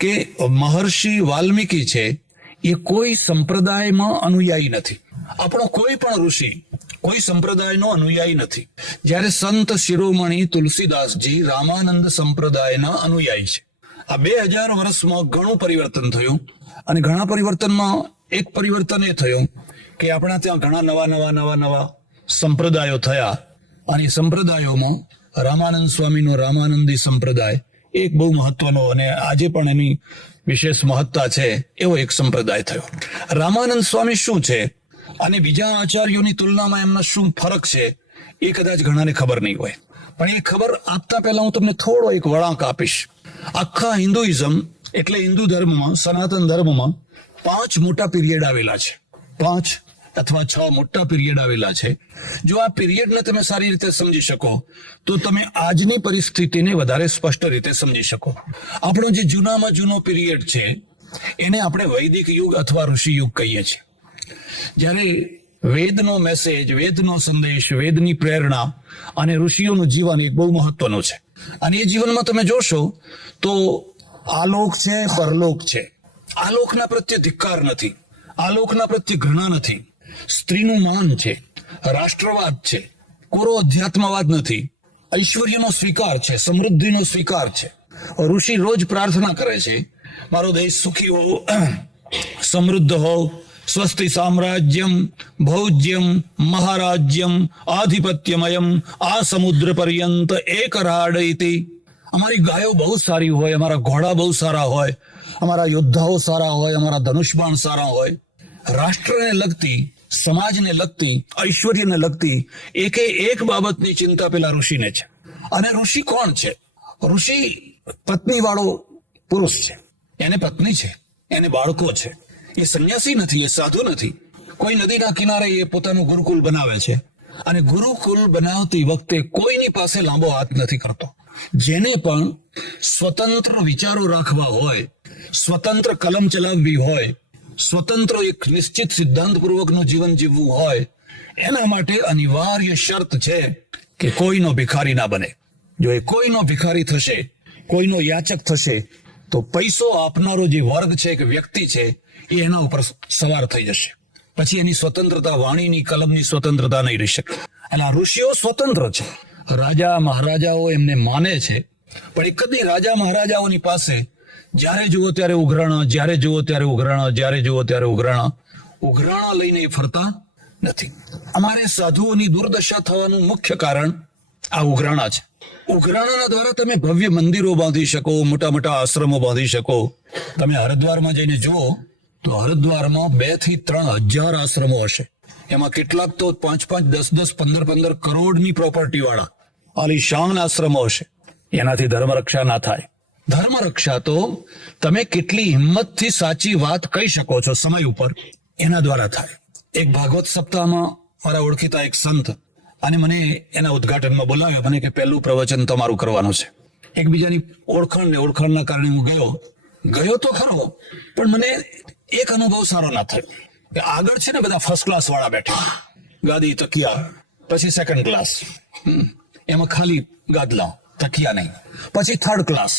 કે મહર્ષિ વાલ્મીકી છે એ કોઈ સંપ્રદાયમાં અનુયાયી નથી. આપણો કોઈ પણ ઋષિ કોઈ સંપ્રદાયનો અનુયાયી નથી. જ્યારે સંત શિરોમણી તુલસીદાસજી રામાનંદ સંપ્રદાયના અનુયાયી છે. આ 2000 વર્ષમાં ઘણું પરિવર્તન થયું, અને ઘણા પરિવર્તનમાં એક પરિવર્તન એ થયું કે આપણા ત્યાં ઘણા નવા સંપ્રદાયો થયા, અને સંપ્રદાયોમાં રામાનંદ સ્વામીનો રામાનંદી સંપ્રદાય એક બહુ મહત્વનો અને આજે પણ એની વિશેષ મહત્તા છે એવો એક સંપ્રદાય થયો. રામાનંદ સ્વામી શું છે અને બીજા આચાર્યોની તુલનામાં એમનો શું ફરક છે એ કદાચ ઘણાને ખબર નહીં હોય. પણ એ ખબર આપતા પહેલા હું તમને થોડો એક વળાંક આપીશ. આખા હિન્દુઇઝમ એટલે હિન્દુ ધર્મમાં, સનાતન ધર્મમાં 5 મોટા પીરિયડ આવેલા છે. 5 અથવા 6 મોટા પીરિયડ આવેલા છે. જો આ પીરિયડને તમે સારી રીતે સમજી શકો તો તમે આજની પરિસ્થિતિને વધારે સ્પષ્ટ રીતે સમજી શકો. આપણો જે જૂનામાં જૂનો પીરિયડ છે એને આપણે વૈદિક યુગ અથવા ઋષિ યુગ કહીએ છીએ. જ્યારે વેદનો મેસેજ, વેદનો સંદેશ, વેદની પ્રેરણા અને ઋષિઓનું જીવન એક બહુ મહત્વનું છે. અને એ જીવનમાં તમે જોશો તો આલોક છે, પરલોક છે. આલોકના પ્રત્યે ધિક્કાર નથી, આલોકના પ્રત્યે ઘૃણા નથી. સ્ત્રીનું માન છે, રાષ્ટ્રવાદ છે, કોરો અધ્યાત્મવાદ નથી. ઐશ્વર્યનો સ્વીકાર છે, સમૃદ્ધિનો સ્વીકાર છે. ઋષિ રોજ પ્રાર્થના કરે છે, મારો દેશ સુખી હો, સમૃદ્ધ હો, સ્વસ્તિ સામ્રાજ્યમ ભૌજ્યમ મહારાજ્યમ આધિપત્યમયમ આ સમુદ્ર પર્યંત એક રાડઈતિ. અમારી ગાયો બહુ સારી હોય, અમારા ઘોડા બહુ સારા હોય, અમારા યોદ્ધાઓ સારા હોય, અમારા ધનુષબાણ સારા હોય. રાષ્ટ્રને લગતી, સમાજને લગતી, ઐશ્વર્યને લગતી એક બાબતની ચિંતા પેલા ઋષિને છે. અને ઋષિ કોણ છે? ઋષિ પત્ની વાળો પુરુષ છે. એને પત્ની છે, એને બાળકો છે. એ સંન્યાસી નથી, એ સાધુ નથી. કોઈ નદીના કિનારે એ પોતાનું ગુરુકુલ બનાવે છે, અને ગુરુકુલ બનાવતી વખતે કોઈની પાસે લાંબો હાથ નથી કરતો. જેને પણ સ્વતંત્ર વિચારો રાખવા હોય, સ્વતંત્ર કલમ ચલાવવી હોય, સ્વતંત્ર એક નિશ્ચિત સિદ્ધાંત પૂર્વકનું જીવન જીવવું હોય, એના માટે અનિવાર્ય શરત છે કે કોઈનો ભિખારી ના બને. જો એ કોઈનો ભિખારી થશે, કોઈનો યાચક થશે, તો પૈસો આપનારો જે વર્ગ છે કે વ્યક્તિ છે એ એના ઉપર સવાર થઈ જશે. પછી એની સ્વતંત્રતા, વાણીની, કલમની સ્વતંત્રતા નહીં રહી શકે. અને આ ઋષિઓ સ્વતંત્ર છે. રાજા મહારાજાઓ એમને માને છે, પણ એ કદી રાજા મહારાજાઓની પાસે જ્યારે જુઓ ત્યારે ઉઘરાણા, જ્યારે જુઓ ત્યારે ઉઘરાણા, જ્યારે જુઓ ત્યારે ઉઘરાણા લઈને ફરતા નથી. અમારે સાધુઓની દુર્દશા થવાનું મુખ્ય કારણ આ ઉઘરાણા છે. ઉઘરાણાના દ્વારા તમે ભવ્ય મંદિરો બાંધી શકો, મોટા મોટા આશ્રમો બાંધી શકો. તમે હરિદ્વારમાં જઈને જુઓ તો હરિદ્વારમાં 2 થી 3 હજાર આશ્રમો હશે. એમાં કેટલાક તો 5-5, 10-10, 15-15 કરોડની પ્રોપર્ટી વાળા આલીશાન આશ્રમો હશે. એનાથી ધર્મરક્ષા ના થાય. ધર્મરક્ષા તો તમે કેટલી હિંમતથી સાચી વાત કહી શકો છો સમય ઉપર, એના દ્વારા થાય. એક ભાગવત સપ્તાહમાં મારા ઓળખીતા એક સંત અને મને એના ઉદ્ઘાટનમાં બોલાવ્યો. મને કે પહેલું પ્રવચન તમારું કરવાનું છે. એકબીજાની ઓળખાણના કારણે હું ગયો તો ખરો, પણ મને એક અનુભવ સારો ના થયો કે આગળ છે ને બધા ફર્સ્ટ ક્લાસ વાળા બેઠા, ગાદી, તકિયા. પછી સેકન્ડ ક્લાસ, એમાં ખાલી ગાદલા, તકિયા નહીં. પછી થર્ડ ક્લાસ,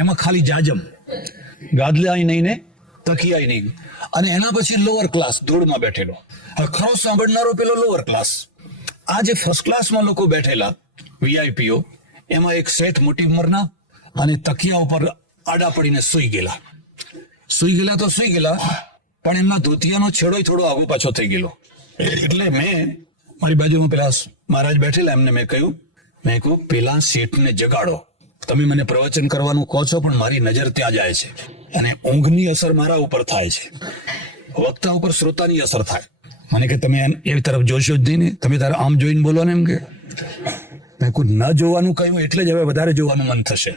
એમાં ખાલી જાજમ, ગાદલા નહીં ને તકિયા નહીં. અને એના પછી લોઅર ક્લાસ, ધૂળમાં બેઠેલો. હવે ખરો સાંભળનારો પેલો લોઅર ક્લાસ. આ જે ફર્સ્ટ ક્લાસમાં લોકો બેઠેલા વીઆઈપીઓ, એમાં એક શેઠ મોટી ઉંમરના અને તકિયા ઉપર આડા પડીને સૂઈ ગયેલા, પણ એમના ધોતિયાનો છેડો થોડો આગો પાછો થઈ ગયેલો. એટલે મેં મારી બાજુમાં પેલા મહારાજ બેઠેલા, એમને મેં કહ્યું પેલા શેઠને જગાડો. તમે મને પ્રવચન કરવાનું કહો છો, પણ મારી નજર ત્યાં જાય છે, અને ઊંઘની અસર મારા ઉપર થાય છે, વક્તા ઉપર શ્રોતાની અસર થાય. મને કે તમે એ તરફ જોશો જ નહીં ને, તમે તારે આમ જોઈને બોલો ને. એમ કે મેં કોઈ ન જોવાનું કહ્યું એટલે જ હવે વધારે જોવાનું મન થશે.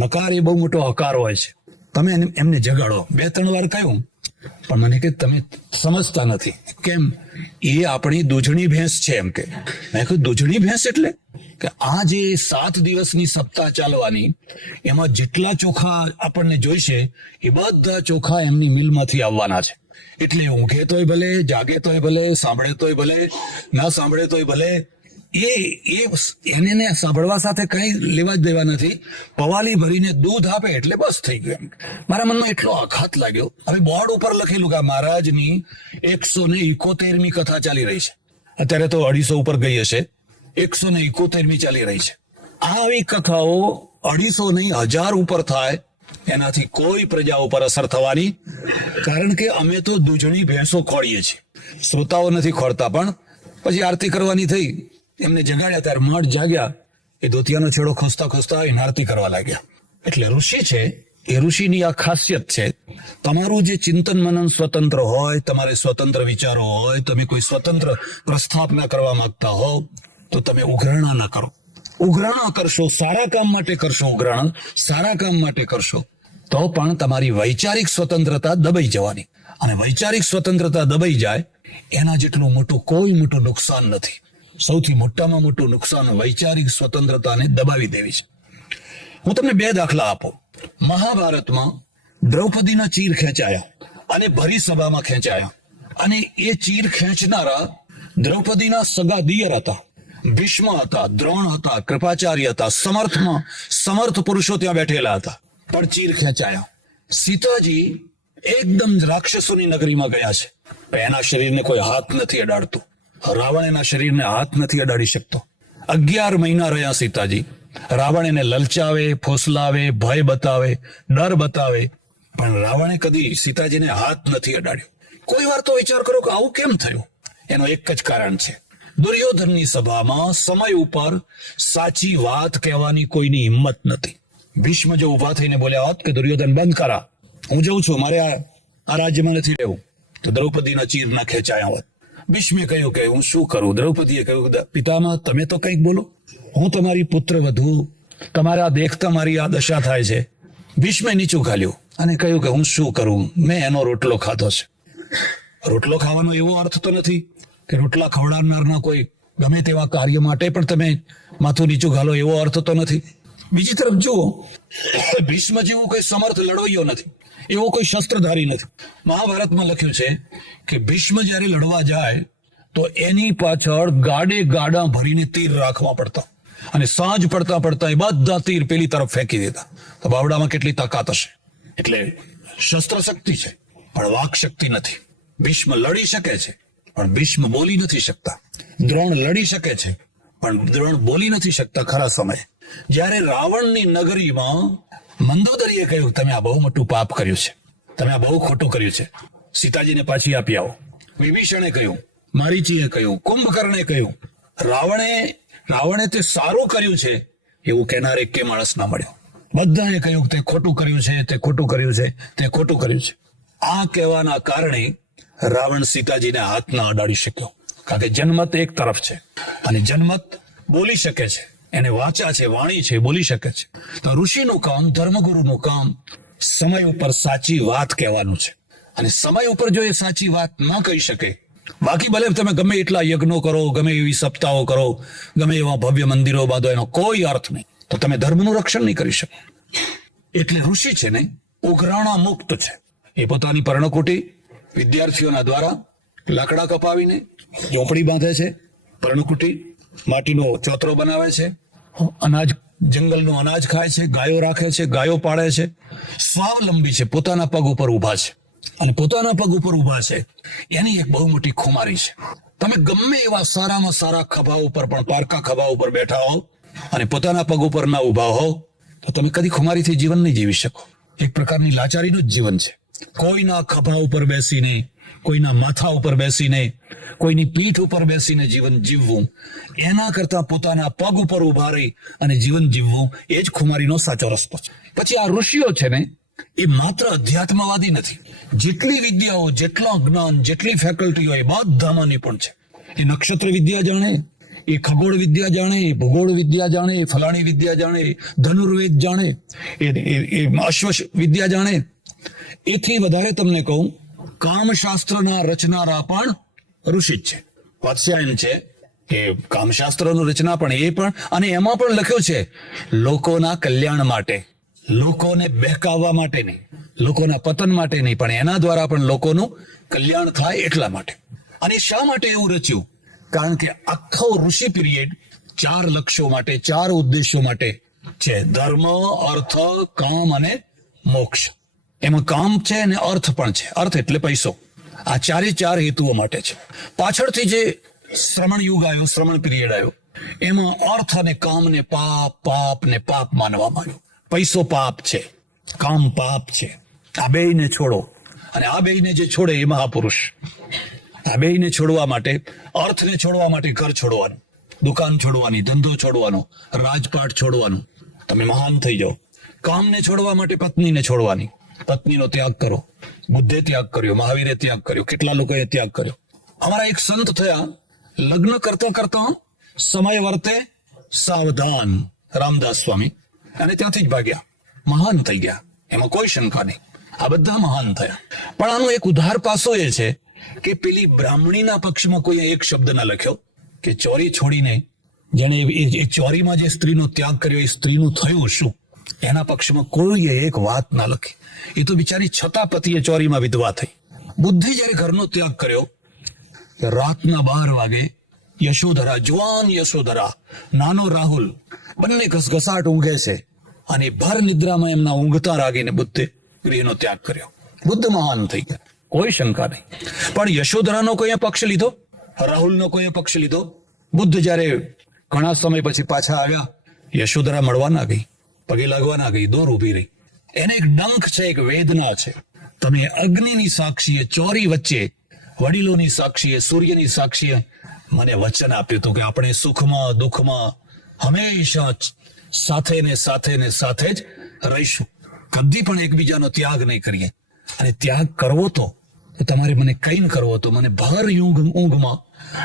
નકાર એ બહુ મોટો હકાર હોય છે. તમે એમને જગાડો. 2-3 વાર કહ્યું, પણ મને કે તમે સમજતા નથી. કેમ? એ આપણી દૂધણી ભેંસ છે. એમ કે મેં કહ્યું દૂધણી ભેંસ એટલે કે આ જે 7 દિવસની સપ્તાહ ચાલવાની, એમાં જેટલા ચોખા આપણને જોઈશે એ બધા ચોખા એમની મિલમાંથી આવવાના છે. એટલે ઊંઘે તોય ભલે, જાગે તોય ભલે, સાંભળે તોય ભલે, ના સાંભળે તોય ભલે, એને સાંભળવા સાથે કઈ લેવા જ દેવા નથી. પવાલી ભરીને દૂધ આપે એટલે બસ થઈ ગયું. મારા મનમાં એટલો આઘાત લાગ્યો. હવે બોર્ડ ઉપર લખેલું કે મહારાજની 171મી કથા ચાલી રહી છે. અત્યારે તો 250 ઉપર ગઈ હશે. 171મી ચાલી રહી છે. આવી કથાઓ 250 નહીં 1000 ઉપર થાય એનાથી કોઈ પ્રજા ઉપર અસર થવાની, કારણ કે અમે તો દૂધણી ભેંસો ખોળીએ છીએ. શ્રોતાઓ નથી ખોળતા. પણ પછી આરતી કરવાની થઈ, એમને જગાડ્યા ત્યારે મઠ જાગ્યા, એ ધોતિયાનો છેડો ખોસતા ખોસતા એને આરતી કરવા લાગ્યા. એટલે ઋષિ છે એ ઋષિની આ ખાસિયત છે. તમારું જે ચિંતન મનન સ્વતંત્ર હોય, તમારે સ્વતંત્ર વિચારો હોય, તમે કોઈ સ્વતંત્ર પ્રસ્થાપના કરવા માંગતા હો તો તમે ઉઘરાણા ન કરો. ઉઘરાણા કરશો, સારા કામ માટે કરશો, ઉઘરાણા સારા કામ માટે કરશો તો પણ તમારી વૈચારિક સ્વતંત્રતા દબાઈ જવાની. અને વૈચારિક સ્વતંત્રતા દબાઈ જાય એના જેટલું મોટું કોઈ મોટું નુકસાન નથી. સૌથી મોટામાં મોટું નુકસાન વૈચારિક સ્વતંત્રતાને દબાવી દેવી છે. હું તમને 2 દાખલા આપું. મહાભારતમાં દ્રૌપદીના ચીર ખેંચાયા અને ભરી સભામાં ખેંચાયા, અને એ ચીર ખેંચનારા દ્રૌપદીના સગા દિયર હતા. ભીષ્મ હતા, દ્રોણ હતા, કૃપાચાર્ય હતા, સમર્થ પુરુષો ત્યાં બેઠેલા હતા, પણ ચીર ખેંચાયા. સીતાજી એકદમ રાક્ષસોની નગરીમાં ગયા છે, પણ એના શરીરને કોઈ હાથ નથી અડાડતું. રાવણ એના શરીરને હાથ નથી અડાડી શકતો. 11 મહિના રહ્યા સીતાજી. રાવણ એને લલચાવે, ફોસલાવે, ભય બતાવે, ડર બતાવે, પણ રાવણે કદી સીતાજીને હાથ નથી અડાડ્યો. કોઈ વાર તો વિચાર કરો કે આવું કેમ થયું? એનો એક જ કારણ છે. દુર્યોધનની સભામાં સમય ઉપર સાચી વાત કહેવાની કોઈની હિંમત નથી. ભીષ્મ જો ઉભા થઈને બોલ્યા હોત કે દુર્યોધન બંધ કરા, હું જઉં છું, મારે આ રાજ્યમાં નથી રહેવું, તો દ્રૌપદીના ચીર ના ખેંચાયા હોત. ભીષ્મે કહ્યું કે હું શું કરું? દ્રૌપદીએ કહ્યું પિતામહ તમે તો કંઈક બોલો, હું તમારી પુત્ર વધુ, તમારા દેખતા મારી આ દશા થાય છે. ભીષ્મે નીચું ઘાલ્યું અને કહ્યું કે હું શું કરું, મેં એનો રોટલો ખાધો છે. રોટલો ખાવાનો એવો અર્થ તો નથી કે રોટલા ખવડાવનારના કોઈ ગમે તેવા કાર્ય માટે પણ તમે માથું નીચું ઘાલો, એવો અર્થ તો નથી. બીજી તરફ જુઓ, ભીષ્મ જેવું કોઈ સમર્થ લડવૈયો નથી, એવો કોઈ શસ્ત્રધારી નથી. મહાભારતમાં લખ્યું છે કે ભીષ્મ જ્યારે લડવા જાય તો એની પાછળ ગાડા ભરીને તીર રાખવા પડતા, અને સાંજ પડતા પડતા એ બધા તીર પેલી તરફ ફેંકી દેતા. તો બાવડામાં કેટલી તાકાત હશે! એટલે શસ્ત્ર શક્તિ છે પણ વાક શક્તિ નથી. ભીષ્મ લડી શકે છે પણ ભીષ્મ બોલી નથી શકતા. દ્રોણ લડી શકે છે પણ દ્રોણ બોલી નથી શકતા ખરા સમયે. જ્યારે રાવણની નગરીમાં મંદોદરીએ કહ્યું તમે આ બહુ મોટું પાપ કર્યું છે, તમે આ બહુ ખોટું કર્યું છે, સીતાજીને પાછી આપી આવો. વિભીષણે કહ્યું, મારીચીએ કહ્યું, કુંભકર્ણે કહ્યું. રાવણે તે સારું કર્યું છે એવું કહેનાર એક માણસ ના મળ્યો. બધાએ કહ્યું તે ખોટું કર્યું છે, તે ખોટું કર્યું છે, તે ખોટું કર્યું છે. આ કહેવાના કારણે રાવણ સીતાજીને હાથ ના અડાડી શક્યો, કારણ કે જનમત એક તરફ છે અને જનમત બોલી શકે છે, એને વાચા છે, વાણી છે, બોલી શકે છે. તો ઋષિનું કામ, ધર્મગુરુનું કામ સમય ઉપર સાચી વાત કહેવાનું છે. અને સમય ઉપર જો એ સાચી વાત ન કહી શકે, બાકી ભલે તમે ગમે એટલા યજ્ઞો કરો, ગમે એવી સપ્તાહો કરો, ગમે એવા ભવ્ય મંદિરો બાંધો, એનો કોઈ અર્થ નહીં. તો તમે ધર્મનું રક્ષણ નહીં કરી શકો. એટલે ઋષિ છે ને ઉઘરાણા મુક્ત છે. એ પોતાની પર્ણકુટી વિદ્યાર્થીઓના દ્વારા લાકડા કપાવીને ઝોપડી બાંધે છે, પર્ણકુટી માટીનો ચોતરો બનાવે છે, અનાજ જંગલનું અનાજ ખાય છે, ગાયો રાખે છે, ગાયો પાળે છે, સ્વાવલંબી છે, પોતાના પગ ઉપર ઊભા છે. અને પોતાના પગ ઉપર ઊભા છે એની એક બહુ મોટી ખુમારી છે. તમે ગમે એવા સારામાં સારા ખભા ઉપર પણ, પારકા ખભા ઉપર બેઠા હો અને પોતાના પગ ઉપર ના ઊભા હો તો તમે કદી ખુમારીથી જીવન નહીં જીવી શકો. એક પ્રકારની લાચારીનું જ જીવન છે. કોઈના ખભા ઉપર બેસીને, કોઈના માથા ઉપર બેસીને, કોઈની પીઠ ઉપર બેસીને જીવન જીવવું, એના કરતા પોતાના પગ ઉપર ઉભા રહી અને જીવન જીવવું, એ જ ખુમારીનો સાચો રસ્તો છે. પછી આ ઋષિઓ છે ને એ માત્ર અધ્યાત્મવાદી નથી. જેટલી વિદ્યાઓ, જેટલા જ્ઞાન, જેટલી ફેકલ્ટીઓ એ બધામાં નિપુણ છે. એ નક્ષત્ર વિદ્યા જાણે, એ ખગોળ વિદ્યા જાણે, એ ભૂગોળ વિદ્યા જાણે, એ ફલાણી વિદ્યા જાણે, ધનુર્વેદ જાણે, એ અશ્વ વિદ્યા જાણે. એથી વધારે તમને કહું, કામશાસ્ત્રના રચનારા પણ ઋષિ જ છે. વાત્સ્યાયન છે કે કામશાસ્ત્રનું રચના પણ એ પણ, અને એમાં પણ લખ્યું છે લોકોના કલ્યાણ માટે, લોકોને બહેકાવવા માટે નહીં, લોકોના પતન માટે નહીં, પણ એના દ્વારા પણ લોકોનું કલ્યાણ થાય એટલા માટે. અને શા માટે એવું રચ્યું? કારણ કે આખો ઋષિ પીરિયડ 4 લક્ષ્યો માટે, 4 ઉદ્દેશ્યો માટે છે: ધર્મ, અર્થ, કામ અને મોક્ષ. એમાં કામ છે અને અર્થ પણ છે. અર્થ એટલે પૈસો. આ 4 હેતુઓ માટે છે. પાછળથી જે શ્રમણ યુગ આવ્યો, શ્રમણ પીરિયડ આવ્યો, એમાં અર્થ અને કામ ને પાપ માનવામાં આવ્યું. પૈસો પાપ છે, કામ પાપ છે. આ બેયને છોડો. અને આ બેયને જે છોડે એ મહાપુરુષ. આ બેયને છોડવા માટે, અર્થને છોડવા માટે ઘર છોડવાનું, દુકાન છોડવાની, ધંધો છોડવાનો, રાજપાટ છોડવાનું, તમે મહાન થઈ જાઓ. કામને છોડવા માટે પત્નીને છોડવાની, પત્નીનો ત્યાગ કરો. બુદ્ધે ત્યાગ કર્યો, મહાવીરે ત્યાગ કર્યો, કેટલા લોકોએ ત્યાગ કર્યો. અમારા એક સંત થયા, લગ્ન કરતા કરતા સમય વર્તે સાવધાન, રામદાસ સ્વામી, અને ત્યાંથી જ ભાગ્યા. મહાન થઈ ગયા, એમાં કોઈ શંકા નહીં. આ બધા મહાન થયા. પણ આનું એક ઉધાર પાસો એ છે કે પેલી બ્રાહ્મણીના પક્ષમાં કોઈ એક શબ્દ ના લખ્યો કે ચોરી છોડીને જેને એ ચોરીમાં જે સ્ત્રીનો ત્યાગ કર્યો એ સ્ત્રીનું થયું શું, એના પક્ષમાં કોઈએ એક વાત ના લખી. એ તો બિચારી છતાં પતિએ ચોરીમાં વિધવા થઈ. બુદ્ધે જયારે ઘરનો ત્યાગ કર્યો, રાતના 12 વાગે યશોધરા, જુવાન યશોધરા, નાનો રાહુલ, બંને ઘસઘસાટ ઊંઘે છે, અને ભર નિદ્રામાં એમના ઊંઘતા રાગીને બુદ્ધે ગૃહનો ત્યાગ કર્યો. બુદ્ધ મહાન થઈ ગયા, કોઈ શંકા નહીં. પણ યશોધરાનો કોઈએ પક્ષ લીધો, રાહુલનો કોઈએ પક્ષ લીધો. બુદ્ધ જયારે ઘણા સમય પછી પાછા આવ્યા, યશોધરા મળવા ના ગઈ, પગે લાગવા ના ગઈ, દૂર ઊભી રહી. એને એક ડંખ છે, એક વેદના છે. તમે અગ્નિની સાક્ષીએ, ચોરી વચ્ચે, વડીલોની સાક્ષીએ, સૂર્યની સાક્ષીએ મને વચન આપ્યું હતું કે આપણે સુખમાં દુઃખમાં હંમેશા સાથે ને સાથે જ રહીશું, કદી પણ એકબીજાનો ત્યાગ નહીં કરીએ. અને ત્યાગ કરવો તો તમારે મને કઈ ન કરવો તો મને ભર ઊંઘમાં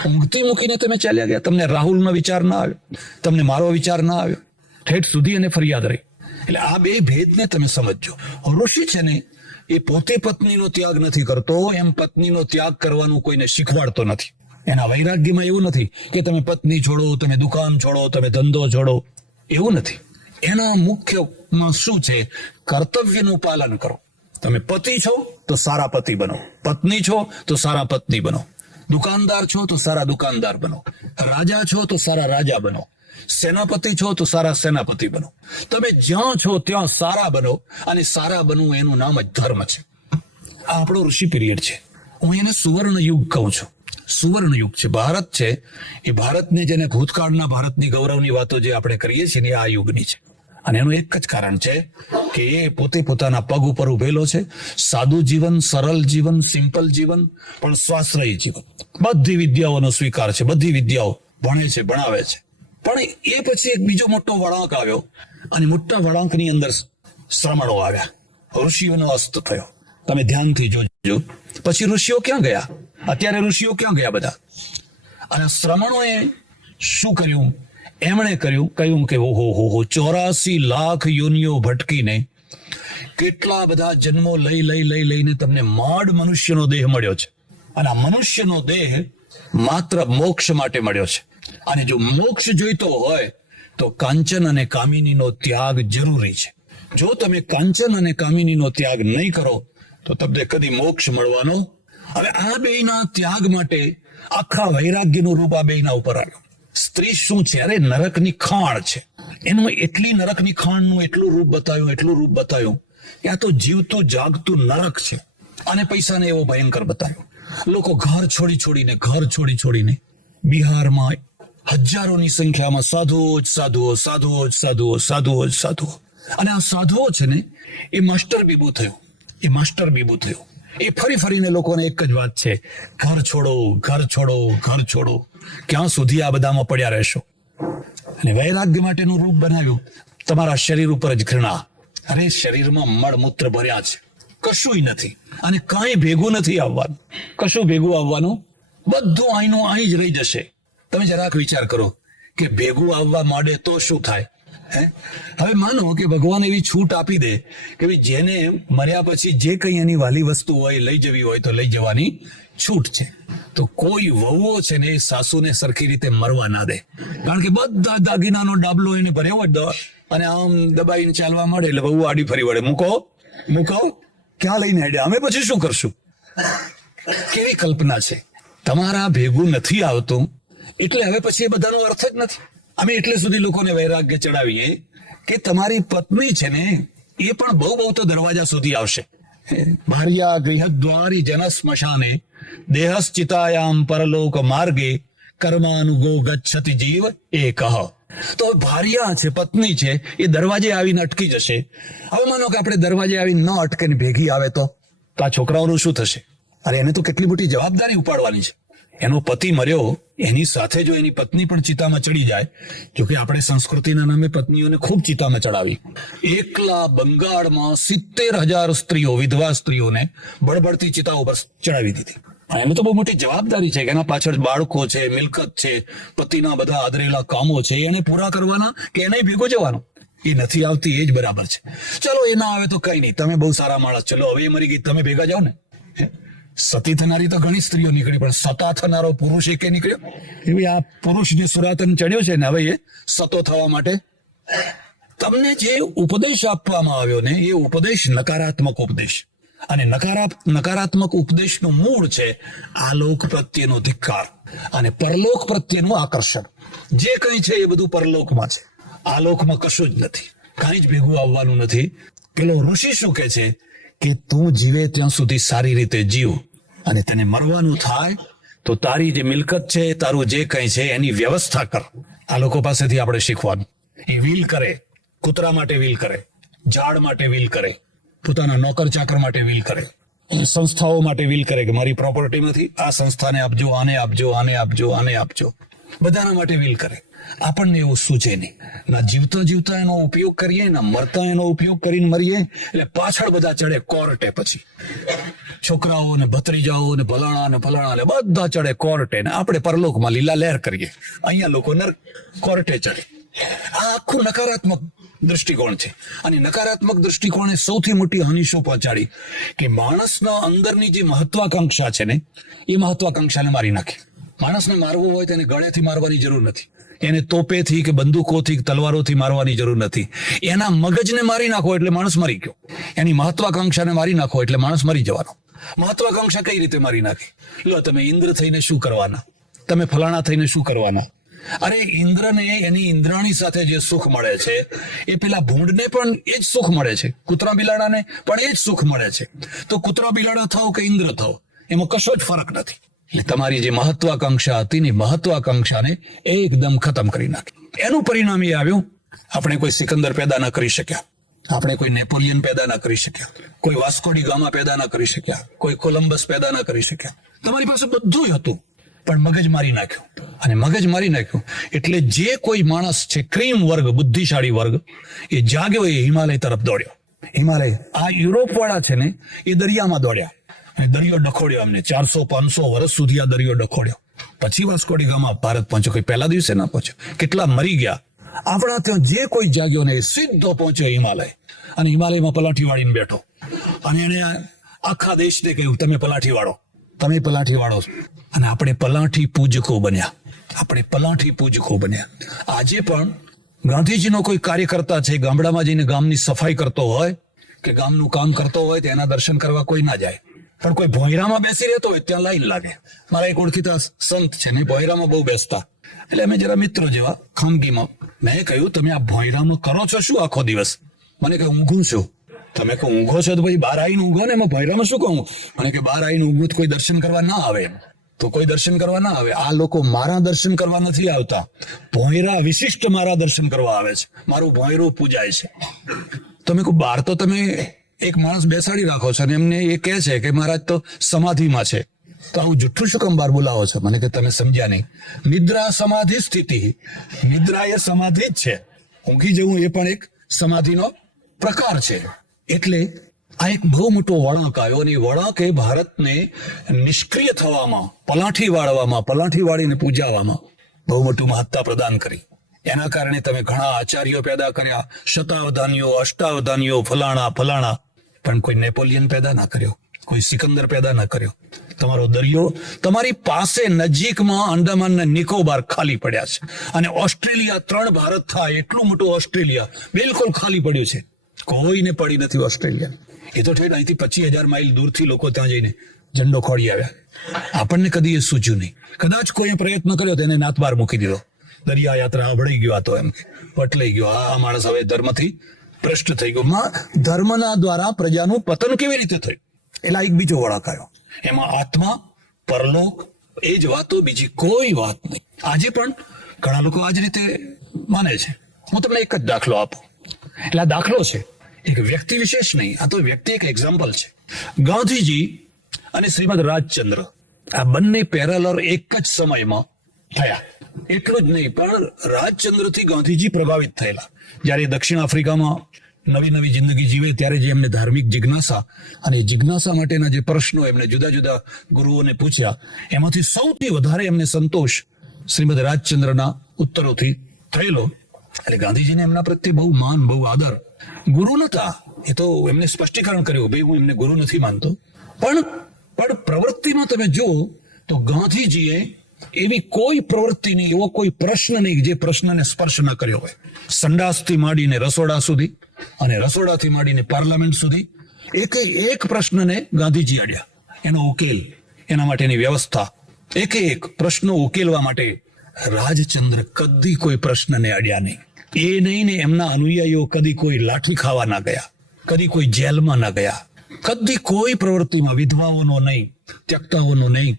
ઊંઘતી મૂકીને તમે ચાલ્યા ગયા. તમને રાહુલનો વિચાર ના આવ્યો, તમને મારો વિચાર ના આવ્યો, ઠેઠ સુધી અને ફરિયાદ રહી. એટલે આ બે ભેદને તમે સમજો. ઋષિ છે ને એ પોતે પત્નીનો ત્યાગ નથી કરતો, એમ પત્નીનો ત્યાગ કરવાનું કોઈને શીખવાડતો નથી. એના વૈરાગ્યમાં એવું નથી કે તમે પત્ની છોડો, તમે દુકાન છોડો, તમે ધંધો છોડો, એવું નથી. એના મુખ્યમાં શું છે? કર્તવ્યનું પાલન કરો. તમે પતિ છો તો સારા પતિ બનો, પત્ની છો તો સારા પત્ની બનો, દુકાનદાર છો તો સારા દુકાનદાર બનો, રાજા છો તો સારા રાજા બનો, સેનાપતિ છો તો સારા સેનાપતિ બનો. તમે જ્યાં છો ત્યાં સારા બનો, અને સારા બનવું એનું નામ જ ધર્મ છે. આ આપણો ઋષિ પીરિયડ છે. હું એને સુવર્ણ યુગ કહું છું. સુવર્ણ યુગ છે. ભારત છે એ ભારતને, જેને ભૂતકાળના ભારતની ગૌરવની વાતો જે આપણે કરીએ છીએ ને, આ યુગની છે. અને એનું એક જ કારણ છે કે એ પોતે પોતાના પગ ઉપર ઉભેલો છે. સાદું જીવન, સરળ જીવન, સિમ્પલ જીવન, પણ સ્વાશ્રયી જીવન. બધી વિદ્યાઓનો સ્વીકાર છે, બધી વિદ્યાઓ ભણે છે, ભણાવે છે. પણ એ પછી એક બીજો મોટો વળાંક આવ્યો, અને મોટા વળાંકની અંદર શ્રમણો આવ્યા, ઋષિઓનો અસ્ત થયો. તમે ધ્યાનથી જોજો. પછી ઋષિઓ ક્યાં ગયા? અત્યારે ઋષિઓ ક્યાં ગયા બધા? અને શ્રમણોએ શું કર્યું? એમણે કહ્યું કે ઓહો 84 લાખ યોનિઓ ભટકીને કેટલા બધા જન્મો લઈને તમને માંડ મનુષ્યનો દેહ મળ્યો છે. અને આ મનુષ્યનો દેહ માત્ર મોક્ષ માટે મળ્યો છે. અને જો મોક્ષ જોઈતો હોય તો કાંચન અને કામિનીનો ત્યાગ જરૂરી છે. જો તમે કાંચન અને કામિનીનો ત્યાગ નહીં કરો તો તમને કદી મોક્ષ મળવાનો. હવે આ બેયના ત્યાગ માટે આખા વૈરાગ્યનું રૂપ આ બેયના ઉપર આવ્યું. સ્ત્રી શું છે? અરે નરકની ખાણ છે. એનું એટલી નરકની ખાણનું એટલું રૂપ બતાવ્યું કે આ તો જીવતું જાગતું નરક છે. અને પૈસાને એવો ભયંકર બતાવ્યો. લોકો ઘર છોડીને બિહારમાં હજારોની સંખ્યામાં સાધુઓ. અને આ સાધુઓ છે ને, એ માસ્ટર બીબુ થયો. એ ફરીને લોકોને એક જ વાત છે, ઘર છોડો. ક્યાં સુધી આ બધામાં પડ્યા રહેશો? અને વૈરાગ્ય માટેનું રૂપ બનાવ્યું તમારા શરીર ઉપર જ ઘૃણા. અરે શરીરમાં મળમૂત્ર ભર્યા છે, કશું નથી, અને કાંઈ ભેગું નથી આવવાનું. કશું ભેગું આવવાનું? બધું અહીંનું અહીં જ રહી જશે. તમે જરાક વિચાર કરો કે ભેગું આવવા માંડે તો શું થાય? હવે માનો કે ભગવાન એવી છૂટ આપી દે કે ભાઈ જેને મર્યા પછી જે કંઈ એની વાલી વસ્તુ હોય લઈ જવી હોય તો લઈ જવાની છૂટ છે. તો કોઈ વહુઓ છે ને એ સાસુને સરખી રીતે મરવા ના દે. કારણ કે બધા દાગીનાનો ડાબલો એને ભર્યો હોય અને આમ દબાઈને ચાલવા મળે એટલે વહુ આડી ફરી વળે, મૂકો ક્યાં લઈને હેડ્યા, અમે પછી શું કરશું? કેવી કલ્પના છે! તમારા ભેગું નથી આવતું એટલે હવે પછી એ બધાનો અર્થ જ નથી. અમે એટલે સુધી લોકોને વૈરાગ્ય ચડાવીએ કે તમારી પત્ની છે ને એ પણ બહુ તો દરવાજા સુધી આવશે. ભાર્યા ગૃહદ્વારી જન સ્મશાને દેહશ્ચિતાયામ પરલોક માર્ગે કર્માનુગો ગચ્છતિ જીવ એકઃ. તો ભાર્યા છે, પત્ની છે, એ દરવાજે આવીને અટકી જશે. હવે માનો કે આપણે દરવાજે આવીને ન અટકે ને ભેગી આવે તો આ છોકરાઓનું શું થશે? અરે એને તો કેટલી મોટી જવાબદારી ઉપાડવાની છે. એનો પતિ મર્યો, એની સાથે જો એની પત્ની પણ ચિતામાં ચડી જાય, જોકે આપણે સંસ્કૃતિના નામે પત્નીઓને ખૂબ ચિતામાં ચડાવી. એકલા બંગાળમાં 70,000 સ્ત્રીઓ, વિધવા સ્ત્રીઓને બળબડતી ચિતા ઉપર ચડાવી દીધી. એને તો બહુ મોટી જવાબદારી છે કે એના પાછળ બાળકો છે, મિલકત છે, પતિના બધા આદરેલા કામો છે, એને પૂરા કરવાના કે એને ભેગો જવાનો. એ નથી આવતી એ જ બરાબર છે. ચલો એ ના આવે તો કઈ નહીં, તમે બહુ સારા માણસ, ચલો હવે એ મરી ગઈ, તમે ભેગા જાઓ ને. સતી થનારી તો ઘણી સ્ત્રીઓ નીકળી, પણ સતા થનારો પુરુષ એકે નીકળ્યો? એવી આ પુરુષ જે સુરાતન ચડ્યો છે ને, હવે એ સતો થવા માટે તમને જે ઉપદેશ આપવામાં આવ્યો ને, એ ઉપદેશ નકારાત્મક ઉપદેશ. અને નકારાત્મક ઉપદેશનું મૂળ છે આલોક પ્રત્યેનો ધિક્કાર અને પરલોક પ્રત્યેનું આકર્ષણ. જે કંઈ છે એ બધું પરલોકમાં છે, આલોકમાં કશું જ નથી, કાંઈ જ ભેગું આવવાનું નથી. પેલો ઋષિ શું કહે છે કે તું જીવે ત્યાં સુધી સારી રીતે જીવ, અને તને મરવાનું થાય તો તારી જે મિલકત છે, તારું જે કંઈ છે એની વ્યવસ્થા કર. આ લોકો પાસેથી આપણે શીખવાનું. એ વિલ કરે, કૂતરા માટે વિલ કરે, ઝાડ માટે વિલ કરે, પોતાના નોકર ચાકર માટે વિલ કરે, સંસ્થાઓ માટે વિલ કરે કે મારી પ્રોપર્ટીમાંથી આ સંસ્થાને આપજો, આને આપજો, આને આપજો, આને આપજો. બધાના માટે વિલ કરે. આપણને એવું સૂચે નહીં. ના જીવતા એનો ઉપયોગ કરીએ, ના મરતા એનો ઉપયોગ કરીને મરીએ. એટલે પાછળ બધા ચડે કોર્ટે. પછી છોકરાઓ ને ભત્રીજાઓ ને ભલાણા ને ફલાણા બધા ચડે કોર્ટે, ને આપણે પરલોકમાં લીલા લહેર કરીએ. અહીંયા લોકો કોર્ટે ચડે. આ આખું નકારાત્મક દૃષ્ટિકોણ છે. અને નકારાત્મક દૃષ્ટિકોણે સૌથી મોટી હાનિ શું પહોંચાડી કે માણસના અંદરની જે મહત્વાકાંક્ષા છે ને, એ મહત્વાકાંક્ષાને મારી નાખી. માણસને મારવું હોય તો એને ગળેથી મારવાની જરૂર નથી, એને તોપેથી કે બંદૂકોથી કે તલવારોથી મારવાની જરૂર નથી. એના મગજને મારી નાખો એટલે માણસ મરી ગયો. એની મહત્વાકાંક્ષાને મારી નાખો એટલે માણસ મરી જવાનો. મહત્વાકાંક્ષા કઈ રીતે મારી નાખી? લો, તમે ઇન્દ્ર થઈને શું કરવાના, તમે ફલાણા થઈને શું કરવાના? અરે ઇન્દ્રને એની ઇન્દ્રાણી સાથે જે સુખ મળે છે, એ પેલા ભૂંડને પણ એ જ સુખ મળે છે, કૂતરા બિલાડાને પણ એ જ સુખ મળે છે. તો કૂતરા બિલાડા થાવ કે ઇન્દ્ર થાવ, એમાં કશો જ ફરક નથી. એટલે તમારી જે મહત્વાકાંક્ષા હતી ને, મહત્વાકાંક્ષાને એકદમ ખતમ કરી નાખી. એનું પરિણામ એ આવ્યું, આપણે કોઈ સિકંદર પેદા ન કરી શક્યા, આપણે કોઈ નેપોલિયન પેદા ન કરી શક્યા, કોઈ વાસ્કોડી ગામા પેદા ન કરી શક્યા, કોઈ કોલંબસ પેદા ન કરી શક્યા. તમારી પાસે બધું હતું, પણ મગજ મારી નાખ્યું. અને મગજ મારી નાખ્યું એટલે જે કોઈ માણસ છે, ક્રીમ વર્ગ, બુદ્ધિશાળી વર્ગ, એ જાગ્યો, એ હિમાલય તરફ દોડ્યો. હિમાલય, આ યુરોપ વાળા છે ને, એ દરિયામાં દોડ્યા. દરિયો ડખોડ્યો એમને. 400-500 વર્ષ સુધી આ દરિયો ડખોડ્યો. પછી વાસ્કોડી ગામા ભારત પહોંચ્યો. કોઈ પહેલા દિવસે ના પહોંચ્યો. કેટલા મરી ગયા. આપણા ત્યાં જે કોઈ જાગ્યો ને, એ સીધો પહોંચ્યો હિમાલય. અને હિમાલયમાં પલાઠી વાળીને બેઠો. અને એને આખા દેશને કહ્યું, તમે પલાઠી વાળો, તમે પલાઠી વાળો. અને આપણે પલાઠી પૂજકો બન્યા. આપણે પલાઠી પૂજકો બન્યા. આજે પણ ગાંધીજીનો કોઈ કાર્યકર્તા છે, ગામડામાં જઈને ગામની સફાઈ કરતો હોય કે ગામનું કામ કરતો હોય, તો એના દર્શન કરવા કોઈ ના જાય. પણ કોઈ ભોંયરામાં બેસી રહેતો હોય ત્યાં લાઈન લાગે. મારા એક ઓળખીતા સંત છે ને, ભોંયરામાં બહુ બેસતા. એટલે અમે જરા મિત્રો જેવા ખાનગીમાં મેં કહ્યું, તમે આ ભોંયરામાં કરો છો શું આખો દિવસ? મને કહે ઊંઘું છું. તમે કહો ઊંઘો છો તો પછી બહાર આવીને ઊંઘો ને, એમાં ભોંયરામાં શું કહું? મને કે બહાર આવીને ઊંઘું તો કોઈ દર્શન કરવા ના આવે. તો કોઈ દર્શન કરવા ના આવે. આ લોકો મારા દર્શન કરવા નથી આવતા, ભોંયરા વિશિષ્ટ મારા દર્શન કરવા આવે છે. મારું ભોંયરું પૂજાય છે. તમે કહો બહાર તો તમે એક માણસ બેસાડી રાખો છો અને એમને એ કહે છે કે મહારાજ તો સમાધિમાં છે, તો આવું જુઠ્ઠું શું કામ બહાર બોલાવો છો? મને કે તમે સમજ્યા નહીં. નિદ્રા સમાધિ સ્થિતિ, નિદ્રા એ સમાધિ જ છે. ઊંઘી જવું એ પણ એક સમાધિનો પ્રકાર છે. એટલે આ એક બહુ મોટો વળાંક આવ્યો, અને એ વળાંક એ ભારતને નિષ્ક્રિય થવામાં, પલાઠી વાળવામાં, પલાઠી વાળીને પૂજાવામાં બહુ મોટું મહત્તા પ્રદાન કરી. એના કારણે તમે ઘણા આચાર્યો પેદા કર્યા, શતાવધાનીઓ, અષ્ટાવધાનીઓ, ફલાણા, પણ કોઈ નેપોલિયન પેદા ના કર્યો, કોઈ સિકંદર પેદા ના કર્યો. તમારો દરિયો તમારી પાસે નજીકમાં અંડમાન અને નિકોબાર ખાલી પડ્યા છે. અને ઓસ્ટ્રેલિયા 3 ભારત થાય એટલું મોટું ઓસ્ટ્રેલિયા બિલકુલ ખાલી પડ્યું છે. કોઈને પડી નથી ઓસ્ટ્રેલિયા. એ તો ઠેઠ અહીંથી 25,000 માઇલ દૂરથી લોકો ત્યાં જઈને ઝંડો ખોડી આવ્યા. આપણને કદી એ સૂચ્યું નહીં. કદાચ કોઈએ પ્રયત્ન કર્યો તો એને નાત બાર મૂકી દીધો. દરિયા યાત્રા ભળી ગયો, આ તો એમ વટલાઈ ગયો, આ માણસ હવે ધર્મથી ભ્રષ્ટ થઈ ગયો. ધર્મના દ્વારા પ્રજાનું પતન કેવી રીતે થયું? એટલે એક બીજો વળાંક આવ્યો. એમાં આત્મા, પરલોક, એ જ વાતો, બીજી કોઈ વાત નહીં. આજે પણ ઘણા લોકો આ જ રીતે માને છે. હું તમને એક જ દાખલો આપું. એટલે આ દાખલો છે, એક વ્યક્તિ વિશેષ નહીં, આ તો વ્યક્તિ એક એક્ઝામ્પલ છે. ગાંધીજી અને શ્રીમદ રાજચંદ્ર આ બંને પેરેલલ એક જ સમયમાં થયા. એટલું જ નહીં, પણ રાજચંદ્રથી ગાંધીજી પ્રભાવિત થયેલા. જ્યારે દક્ષિણ આફ્રિકામાં નવી નવી જિંદગી જીવે ત્યારે જે એમને ધાર્મિક જિજ્ઞાસા, અને જિજ્ઞાસા માટેના જે પ્રશ્નો એમને જુદા જુદા ગુરુઓને પૂછ્યા, એમાંથી સૌથી વધારે એમને સંતોષ શ્રીમદ રાજચંદ્રના ઉત્તરોથી થયેલો. એટલે ગાંધીજીને એમના પ્રત્યે બહુ માન, બહુ આદર. ગુરુ નતા, એ તો એમને સ્પષ્ટીકરણ કર્યું, ભાઈ હું એમને ગુરુ નથી માનતો. પણ પ્રવૃત્તિમાં તમે જુઓ તો ગાંધીજીએ એવી કોઈ પ્રવૃત્તિ નહીં, એવો કોઈ પ્રશ્ન નહીં જે પ્રશ્નને સ્પર્શ ન કર્યો હોય. સંડાસથી માંડીને રસોડા સુધી, અને રસોડાથી માંડીને પાર્લામેન્ટ સુધી એક પ્રશ્નને ગાંધીજી અડ્યા. એનો ઉકેલ, એના માટેની વ્યવસ્થા, એક પ્રશ્નો ઉકેલવા માટે રાજચંદ્ર કદી કોઈ પ્રશ્નને અડ્યા નહીં. એ નહીં ને એમના અનુયાયીઓ કદી કોઈ લાઠી ખાવા ના ગયા, કદી કોઈ જેલમાં ના ગયા, કદી કોઈ પ્રવૃત્તિમાં વિધવાઓનો નહીં, ત્યક્તાઓનો નહીં,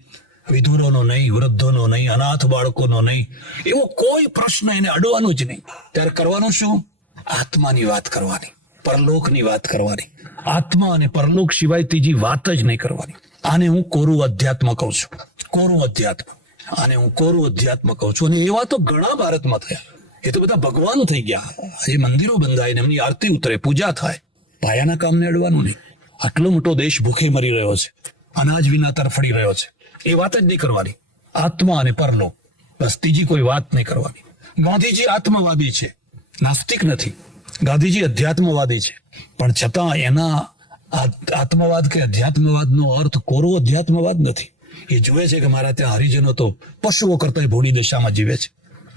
વિધુરોનો નહીં, વૃદ્ધોનો નહીં, અનાથ બાળકોનો નહીં, એવો કોઈ પ્રશ્ન એને અડવાનો જ નહીં. ત્યારે કરવાનું શું? આત્માની વાત કરવાની, પરલોકની વાત કરવાની. આત્મા અને પરલોક સિવાય ત્રીજી વાત જ નહીં કરવાની. આને હું કોરું અધ્યાત્મ કહું છું. કોરું અધ્યાત્મ, આને હું કોરું અધ્યાત્મ કહું છું. અને એવા તો ઘણા ભારતમાં થયા. એ તો બધા ભગવાન થઈ ગયા. આજે મંદિરો બંધાય ને એમની આરતી ઉતરે, પૂજા થાય. પાયાના કામને અડવાનું નહીં. આટલો મોટો દેશ ભૂખે મરી રહ્યો છે, અનાજ વિના તરફડી રહ્યો છે, એ વાત જ નહીં કરવાની. આત્મા અને પરલોક, બસ ત્રીજી કોઈ વાત નહીં કરવાની. ગાંધીજી આત્મવાદી છે, નાસ્તિક નથી. ગાંધીજી અધ્યાત્મવાદી છે, પણ છતાં એના આત્મવાદ કે અધ્યાત્મવાદનો અર્થ કોરો અધ્યાત્મવાદ નથી. એ જુએ છે કે મારા ત્યાં હરિજનો તો પશુઓ કરતા ભોળી દશામાં જીવે છે.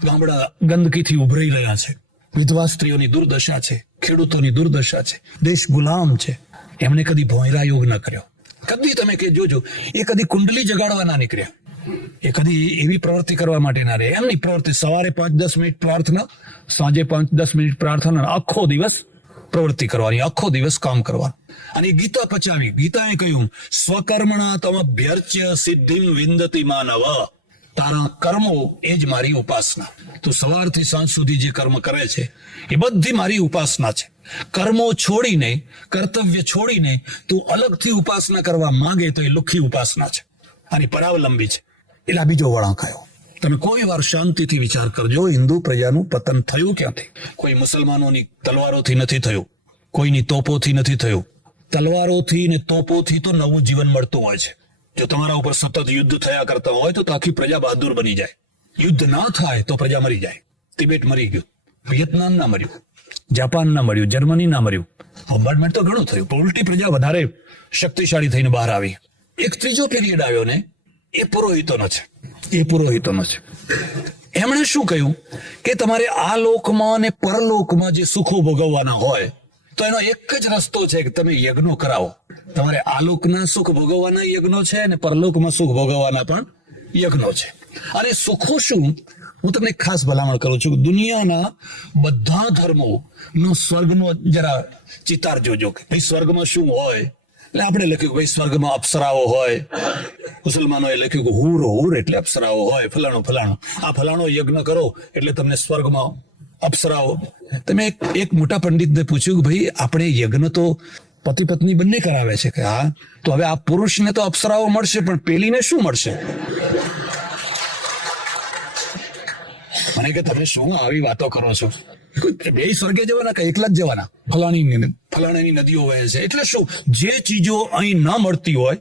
ગામડા ગંદકીથી ઉભરાઈ રહ્યા છે, વિધવા સ્ત્રીઓની દુર્દશા છે, ખેડૂતોની દુર્દશા છે, દેશ ગુલામ છે. એમણે કદી ભોંયરા યોગ ન કર્યો. કદી તમે કે જોજો, એ કદી કુંડલી જગાડવા ના નીકળ્યા, એ કદી એવી પ્રવૃત્તિ કરવા માટે ના રહે. એમની પ્રવૃત્તિ સવારે 5-10 મિનિટ પ્રાર્થના, સાંજે 5-10 મિનિટ પ્રાર્થના, આખો દિવસ પ્રવૃત્તિ કરવાની, આખો દિવસ કામ કરવાનું. અને ગીતા પચાવી. ગીતાએ કહ્યું, સ્વકર્મણા તમ અભ્યર્ચ્ય સિદ્ધિમ વિંદતિ માનવ. તારા કર્મો એ જ મારી ઉપાસના. તું સવારથી સાંજ સુધી જે કર્મ કરે છે એ બધી મારી ઉપાસના છે. કર્મો છોડીને, કર્તવ્ય છોડીને તું અલગથી ઉપાસના કરવા માંગે તો એ લુખ્ખી ઉપાસના છે અને પરાવલંબી છે. એટલે બીજો વળાંક આવ્યો. તમે કોઈ વાર શાંતિથી વિચાર કરજો, હિન્દુ પ્રજાનું પતન થયું ક્યાંથી? કોઈ મુસલમાનોની તલવારોથી નથી થયું, કોઈની તોપોથી નથી થયું. તલવારોથી ને તોપોથી તો નવું જીવન મળતું હોય છે. જો તમારા ઉપર સતત યુદ્ધ થયા કરતા હોય તો આખી પ્રજા બહાદુર બની જાય. યુદ્ધ ના થાય તો પ્રજા મરી જાય. તિબેટ મરી ગયું, વિયેતનામ ના મર્યું, જાપાન ના મર્યું, જર્મની ના મર્યું. બોમ્બાર્ડમેન્ટ તો ઘણું થયું, પણ ઉલટી પ્રજા વધારે શક્તિશાળી થઈને બહાર આવી. એક ત્રીજો પીરિયડ આવ્યો ને, એ પુરોહિતોનો છે. એ પુરોહિતોનો છે. એમણે શું કહ્યું કે તમારે આ લોકમાં અને પરલોકમાં જે સુખો ભોગવવાના હોય તો એનો એક જ રસ્તો છે કે તમે યજ્ઞો કરાવો. તમારે આ લોકના સુખ ભોગવવાના યજ્ઞો છે અને પરલોકમાં સુખ ભોગવવાના પણ યજ્ઞો છે. અને સુખો શું? હું તમને ખાસ ભલામણ કરું છું, દુનિયાના બધા ધર્મો નો સ્વર્ગનો જરા ચિતાર જોજો કે ભાઈ સ્વર્ગમાં શું હોય. એટલે આપણે લખ્યું ભાઈ સ્વર્ગમાં અપ્સરાઓ હોય, મુસલમાનોએ લખ્યું કે હુર એટલે અપ્સરાઓ હોય, ફલાણું. આ ફલાણો યજ્ઞ કરો એટલે તમને સ્વર્ગમાં અપ્સરાઓ. તમે એક મોટા પંડિતને પૂછ્યું કે ભાઈ આપણે યજ્ઞ તો પતિ પત્ની બંને કરાવે છે કે હા, તો હવે આ પુરુષને તો અપ્સરાઓ મળશે પણ પેલીને શું મળશે? મને કે તમે શું આવી વાતો કરો છો? બે સ્વર્ગે જવાના કે એકલા જ જવાના? ફલાણીની નદીઓ વહે છે. એટલે શું? જે ચીજો અહીં ના મળતી હોય,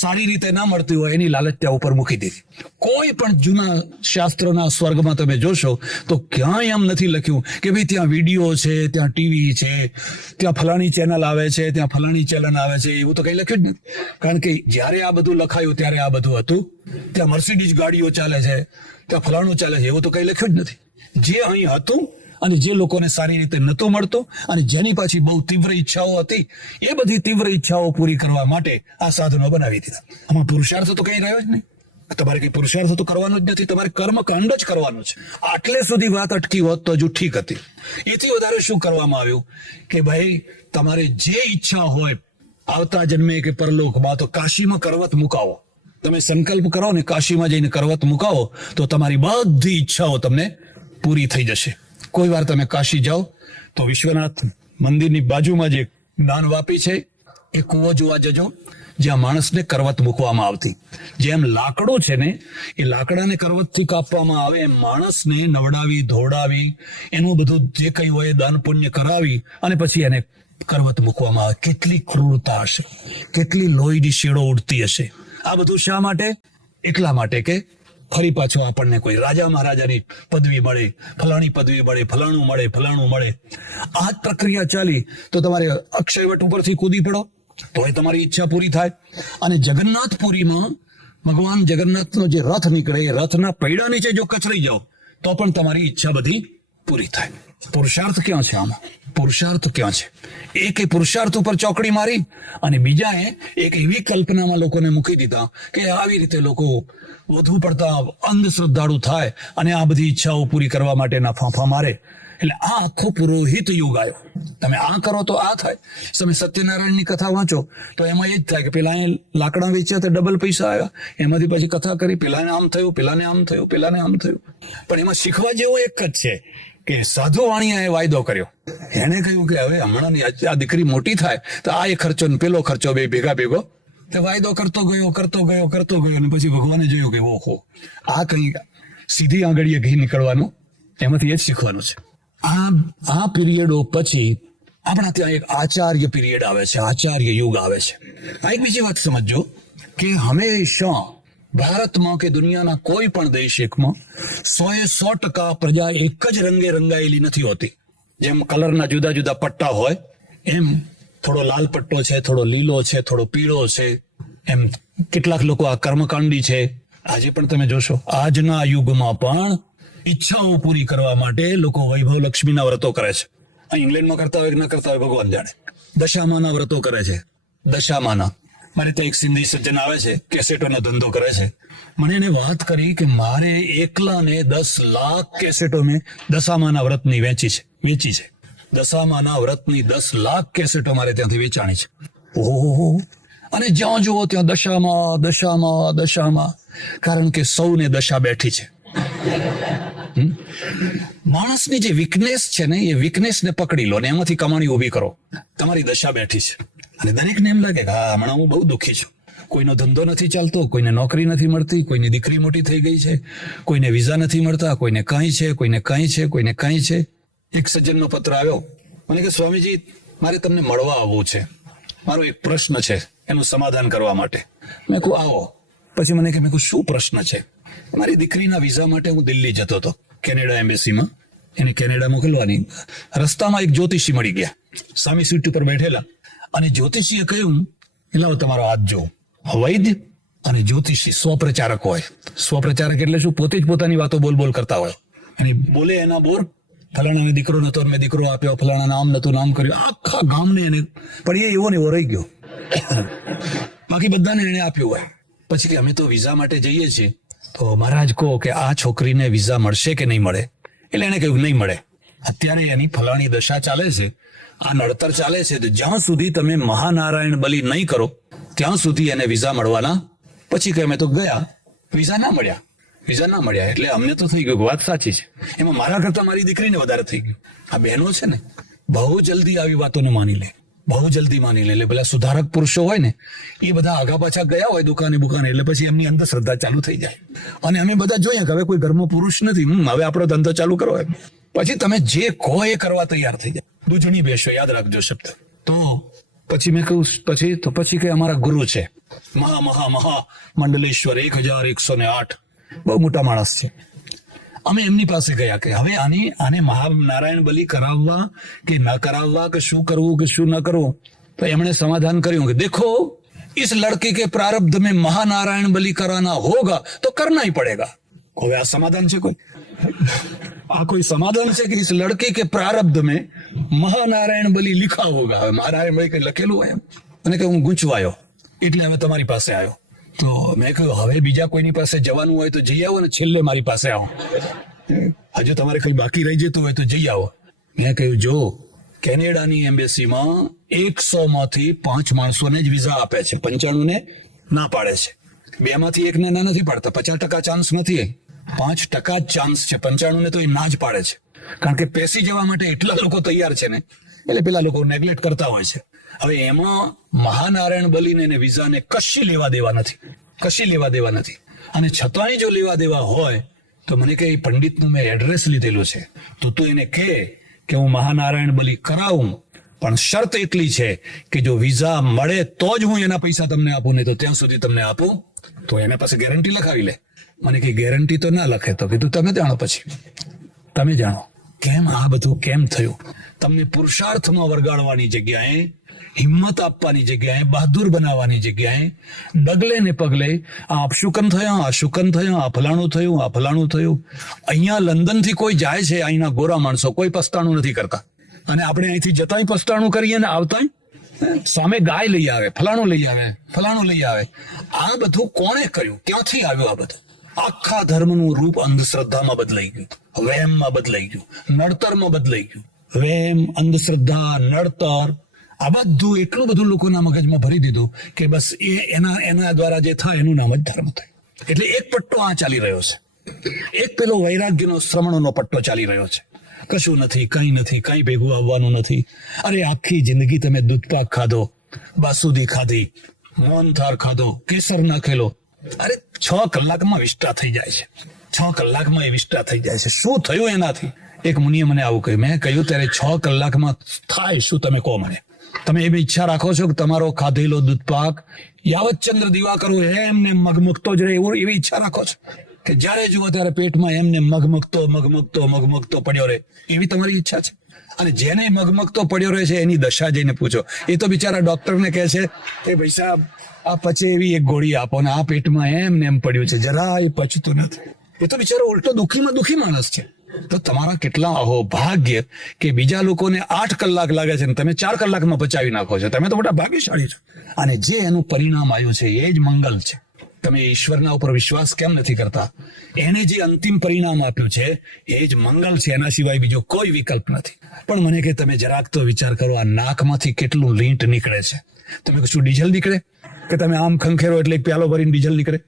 સારી રીતે ના મળતી હોય, એની લાલચ ત્યાં ઉપર મૂકી દીધી. કોઈ પણ જૂના શાસ્ત્રના સ્વર્ગમાં તમે જોશો તો ક્યાંય એમ નથી લખ્યું કે ભાઈ ત્યાં વિડીયો છે, ત્યાં ટીવી છે, ત્યાં ફલાણી ચેનલ આવે છે, ત્યાં ફલાણી ચેનલ આવે છે, એવું તો કઈ લખ્યું જ નથી. કારણ કે જ્યારે આ બધું લખાયું ત્યારે આ બધું હતું. ત્યાં મર્સિડીઝ ગાડીઓ ચાલે છે, ત્યાં ફલાણું ચાલે છે, એવું તો કઈ લખ્યું જ નથી. જે અહીં હતું અને જે લોકોને સારી રીતે નહોતું મળતું અને જેની પાછી બહુ તીવ્ર ઈચ્છાઓ હતી, એ બધી તીવ્ર ઈચ્છાઓ પૂરી કરવા માટે આ સાધનો બનાવી દીધા. આમાં પુરુષાર્થ તો કઈ રહ્યો જ નહીં. તમારે કઈ પુરુષાર્થ તો કરવાનો જ નથી, તમારે કર્મકાંડ જ કરવાનું છે. આટલે સુધી વાત અટકી હોત તો હજુ ઠીક હતી. એથી વધારે શું કરવામાં આવ્યું કે ભાઈ તમારે જે ઈચ્છા હોય આવતા જન્મે કે પરલોકમાં, તો કાશીમાં કરવત મુકાવો. તમે સંકલ્પ કરો ને કાશીમાં જઈને કરવત મુકાવો તો તમારી બધી ઈચ્છાઓ તમને પૂરી થઈ જશે. કોઈ વાર તમે કાશી જાઓ તો વિશ્વનાથ મંદિરની બાજુમાં જે જ્ઞાન વાપી છે એ કૂવો જોવા જજો, જ્યાં માણસને કરવત મૂકવામાં આવતી. જેમ લાકડું છે ને એ લાકડાને કરવતથી કાપવામાં આવે, એમ માણસને નવડાવી ધોડાવી એનું બધું જે કંઈ હોય દાન પુણ્ય કરાવી અને પછી એને કરવત મૂકવામાં આવે. કેટલી ક્રૂરતા હશે, કેટલી લોહીની શેડો ઉડતી હશે. આ બધું શા માટે? એટલા માટે કે ફરી પાછો આપણને કોઈ રાજા મહારાજાની પદવી મળે, ફલાણી પદવી મળે, ફલાણું મળે. આ જ પ્રક્રિયા ચાલી તો તમારે અક્ષયવટ ઉપરથી કૂદી પડો તોય તમારી ઈચ્છા પૂરી થાય. અને જગન્નાથપુરીમાં ભગવાન જગન્નાથનો જે રથ નીકળે એ રથના પૈડા નીચે જો કચરાઈ જાઓ તો પણ તમારી ઈચ્છા બધી પૂરી થાય. પુરુષાર્થ ક્યાં છે આમાં? પુરુષાર્થ ક્યાં છે? એક પુરુષાર્થ ઉપર ચોકડી મારી અને બીજાએ એક એવી કલ્પનામાં લોકોને મૂકી દીધા કે આવી રીતે લોકો વધુ પડતા અંધશ્રદ્ધાળુ થાય અને આ બધી ઈચ્છાઓ પૂરી કરવા માટેના ફાંફા મારે. એટલે આ આખો પુરોહિત યુગ આવ્યો. તમે આ કરો તો આ થાય. તમે સત્યનારાયણની કથા વાંચો તો એમાં એ જ થાય કે પેલા લાકડા વેચ્યા તો ડબલ પૈસા આવ્યા, એમાંથી પછી કથા કરી, પેલાને આમ થયું, પેલાને આમ થયું, પેલાને આમ થયું. પણ એમાં શીખવા જેવો એક જ છે કે સાધુ વાણિયાએ વાયદો કર્યો. એને કહ્યું કે હવે હમણાં આ દીકરી મોટી થાય તો આ એ ખર્ચો ને પેલો ખર્ચો બે ભેગો તે વાયદો કરતો ગયો અને પછી ભગવાને જોયું કે ઓહો આ કઈ સીધી આંગળીએ ઘી નીકળવાનું. એમાંથી એ જ શીખવાનું છે. આ પીરિયડો પછી આપણા ત્યાં એક આચાર્ય પીરિયડ આવે છે, આચાર્ય યુગ આવે છે. આ એક બીજી વાત સમજો કે હંમેશા ભારતમાં કે દુનિયાના કોઈ પણ દેશ એકમાં 100% પ્રજા એક જ રંગે રંગાયેલી નથી હોતી. જેમ કલરના જુદા જુદા પટ્ટા હોય એમ થોડો લાલ પટ્ટો છે, થોડો લીલો છે, થોડો પીળો છે. એમ કેટલાક લોકો આ કર્મકાંડી છે. આજે પણ તમે જોશો આજના યુગમાં પણ ઈચ્છાઓ પૂરી કરવા માટે લોકો વૈભવ લક્ષ્મીના વ્રતો કરે છે. આ ઇંગ્લેન્ડમાં કરતા હોય કે ન કરતા હોય ભગવાન જાણે. દશામાના વ્રતો કરે છે. દશામાના મારે ત્યાં એક સિંધી સજ્જન આવે છે, કેસેટોનો ધંધો કરે છે. મને એને વાત કરી કે મારે એકલાને 10 લાખ કેસેટો મેં દશામાના વ્રતની વેચી છે. દશામાના વ્રતની 10 લાખ કેસેટો મારે ત્યાંથી વેચાણી છે. ઓહો! અને જ્યાં જુઓ ત્યાં દશામાં, કારણ કે સૌને દશા બેઠી છે. માણસની જે વીકનેસ છે ને એ વીકનેસને પકડી લો ને એમાંથી કમાણી ઉભી કરો. તમારી દશા બેઠી છે અને દરેકને એમ લાગે કે હા હમણાં હું બહુ દુઃખી છું. કોઈનો ધંધો નથી ચાલતો, કોઈને નોકરી નથી મળતી, કોઈની દીકરી મોટી થઈ ગઈ છે, કોઈને વિઝા નથી મળતા, કોઈને કાંઈ છે. એક સજ્જનનો પત્ર આવ્યો, મને કે સ્વામીજી મારે તમને મળવા આવવું છે, મારો એક પ્રશ્ન છે એનું સમાધાન કરવા માટે. મેં કહું આવો. પછી મેં કહું શું પ્રશ્ન છે? મારી દીકરીના વિઝા માટે હું દિલ્હી જતો હતો, કેનેડા એમ્બેસીમાં એને કેનેડા મોકલવાની. રસ્તામાં એક જ્યોતિષી મળી ગયા, સામી સીટ ઉપર બેઠેલા. અને જ્યોતિષીએ કહ્યું લાવો તમારો હાથ જો. વૈદ્ય અને જ્યોતિષી સ્વપ્રચારક હોય. સ્વપ્રચારક એટલે શું? પોતે જ પોતાની વાતો બોલ કરતા હોય અને બોલે એના બોર. ફલાણાને દીકરો નતો, મેં દીકરો આપ્યો, ફલાણા નામ નતું, નામ કર્યું, આખા ગામને એને. પણ એ એવો ને એવો રહી ગયો, બાકી બધાને એને આપ્યું હોય. પછી અમે તો વિઝા માટે જઈએ છીએ તો મહારાજ કહો કે આ છોકરીને વિઝા મળશે કે નહીં મળે? એટલે એને કહ્યું નહીં મળે. અત્યારે એની ફલાણી દશા ચાલે છે, આ નડતર ચાલે છે, તો જ્યાં સુધી તમે મહાનારાયણ બલિ નહીં કરો ત્યાં સુધી એને વિઝા મળવાના. પછી કે અમે તો ગયા, વિઝા ના મળ્યા. એટલે અમને તો થઈ ગયું વાત સાચી છે. એમાં મારા કરતા મારી દીકરીને વધારે થઈ ગયું. આ બહેનો છે ને બહુ જલ્દી આવી વાતોને માની લે. એટલે પેલા સુધારક પુરુષો હોય ને એ બધા આગા પાછા ગયા હોય દુકાને એટલે પછી એમની અંધશ્રદ્ધા ચાલુ થઈ જાય. અને અમે બધા જોઈએ કે હવે કોઈ ઘરમાં પુરુષ નથી, હવે આપણો ધંધો ચાલુ કરો. પછી તમે જે કહો એ કરવા તૈયાર થઈ જાય. દૂધણી બેસો, યાદ રાખજો શબ્દ. તો પછી મેં કહ્યું પછી કે અમારા ગુરુ છે મહા મંડલેશ્વર 1108, બહુ મોટા માણસ છે. અમે એમની પાસે ગયા કે હવે આને મહાનારાયણ બલિ કરાવવા કે ન કરાવવા, કે શું કરવું કે શું ન કરવું. તો એમણે સમાધાન કર્યું કે દેખો इस लड़के के प्रारब्ध में महानारायण बलि कराना होगा तो करना ही पड़ेगा. હવે આ સમાધાન છે? કોઈ સમાધાન છે કે इस लड़के के प्रारब्ध में महानारायण बलि लिखा होगा? હવે મહાનારાયણ બલિ કઈ લખેલું હોય એમ? અને કે હું ગૂંચવાયો એટલે હવે તમારી પાસે આવ્યો તો મેં કહ્યું હવે બીજા કોઈની પાસે જવાનું હોય તો જઈ આવો ને, છેલ્લે મારી પાસે આવો. હજુ તમારે કઈ બાકી રહી જતું હોય તો જઈ આવો. મેં કહ્યું જો કેનેડાની એમ્બેસીમાં 100 માંથી 5 માણસોને જ વિઝા આપે છે, 95 ને ના પાડે છે. 2 માંથી 1 ને ના નથી પાડતા. 50% ચાન્સ નથી, 5% જ ચાન્સ છે. 95 ને તો એ ના જ પાડે છે, કારણ કે પેસી જવા માટે એટલા લોકો તૈયાર છે ને, એટલે પેલા લોકો નેગ્લેક્ટ કરતા હોય છે. હવે એમાં મહાનારાયણ બલીને એને વિઝાને કશી લેવા દેવા નથી. અને છતાંય જો લેવા દેવા હોય તો મને કે એ પંડિતનું મેં એડ્રેસ લીધેલું છે, તો તું એને કહે કે હું મહાનારાયણ બલી કરાવું, પણ શરત એટલી છે કે જો વિઝા મળે તો જ હું એના પૈસા તમને આપું, નહીં તો ત્યાં સુધી તમને આપું. તો એના પાસે ગેરંટી લખાવી લે. મને કે ગેરંટી તો ના લખે. તો કીધું તમે જાણો, પછી તમે જાણો કેમ આ બધું કેમ થયું. તમને પુરુષાર્થમાં વરગાડવાની જગ્યાએ, હિંમત આપવાની જગ્યાએ, બહાદુર બનાવવાની જગ્યાએ ડગલે ને પગલે આ અપશુકન થયા, આ શુકન થયા, આ ફલાણું થયું. અહીંયા લંડન થી કોઈ જાય છે, અહીંના ગોરા માણસો કોઈ પસ્તાણું નથી કરતા, અને આપણે અહીંથી જતાંય પસ્તાણું કરીએ ને આવતાંય સામે ગાય લઈ આવે, ફલાણું લઈ આવે. આ બધું કોણે કર્યું? ક્યાંથી આવ્યું આ બધું? આખા ધર્મનું રૂપ અંધશ્રદ્ધામાં બદલાઈ ગયું, વહેમમાં બદલાઈ ગયું, નડતરમાં બદલાઈ ગયું. વહેમ, અંધશ્રદ્ધા, નડતર, આ બધું એટલું બધું લોકોના મગજમાં ભરી દીધું કે બસ એના દ્વારા જે થાય એનું નામ જ ધર્મ થાય. એટલે એક પટ્ટો આ ચાલી રહ્યો છે, એક પેલો વૈરાગ્યનો શ્રમણનો પટ્ટો ચાલી રહ્યો છે. કશું નથી, કંઈ નથી, કંઈ ભેગું આવવાનું નથી. અરે આખી જિંદગી તમે દૂધપાક ખાધો, બાસુદી ખાધી, મોહનથાળ ખાધો, કેસર નાખેલો. અરે 6 કલાકમાં વિષ્ટા થઈ જાય છે. 6 કલાકમાં એ વિષ્ટા થઈ જાય છે. શું થયું એનાથી? એક મુનિએ મને આવું કહ્યું. મેં કહ્યું ત્યારે 6 કલાકમાં થાય શું? તમે કહો મને. તમે એવી ઈચ્છા રાખો છો કે તમારો ખાધેલો દૂધપાક યાવત ચંદ્ર દિવાકરો એમને મગમગતો જ રહે, એવી ઈચ્છા રાખો છો કે જ્યારે જુઓ ત્યારે પેટમાં એમને મગમગતો પડ્યો રહે, એવી તમારી ઈચ્છા છે? અને જેને મગમગતો પડ્યો રહે છે એની દશા જઈને પૂછો. એ તો બિચારા ડોક્ટરને કહે છે કે ભાઈ સાહેબ આ પચે એવી એક ગોળી આપો, ને આ પેટમાં એમ પડ્યું છે, જરાય પચતું નથી. એ તો બિચારો ઉલટો દુઃખી માણસ છે. તો તમારા કેટલા અહોભાગ્ય કે બીજા લોકોને 8 કલાક લાગે છે ને તમે 4 કલાકમાં પચાવી નાખો છો. તમે તો મોટા ભાગ્યશાળી છો. અને જે એનું પરિણામ આવ્યું છે એ જ મંગલ છે. તમે ઈશ્વરના ઉપર વિશ્વાસ કેમ નથી કરતા? એને જે અંતિમ પરિણામ આપ્યું છે એ જ મંગલ છે, એના સિવાય બીજો કોઈ વિકલ્પ નથી. પણ મને કે તમે જરાક તો વિચાર કરો, આ નાકમાંથી કેટલું લીંટ નીકળે છે. તમે કશું ડીઝલ નીકળે કે તમે આમ ખંખેરો એટલે પ્યાલો ભરીને ડીઝલ નીકળે?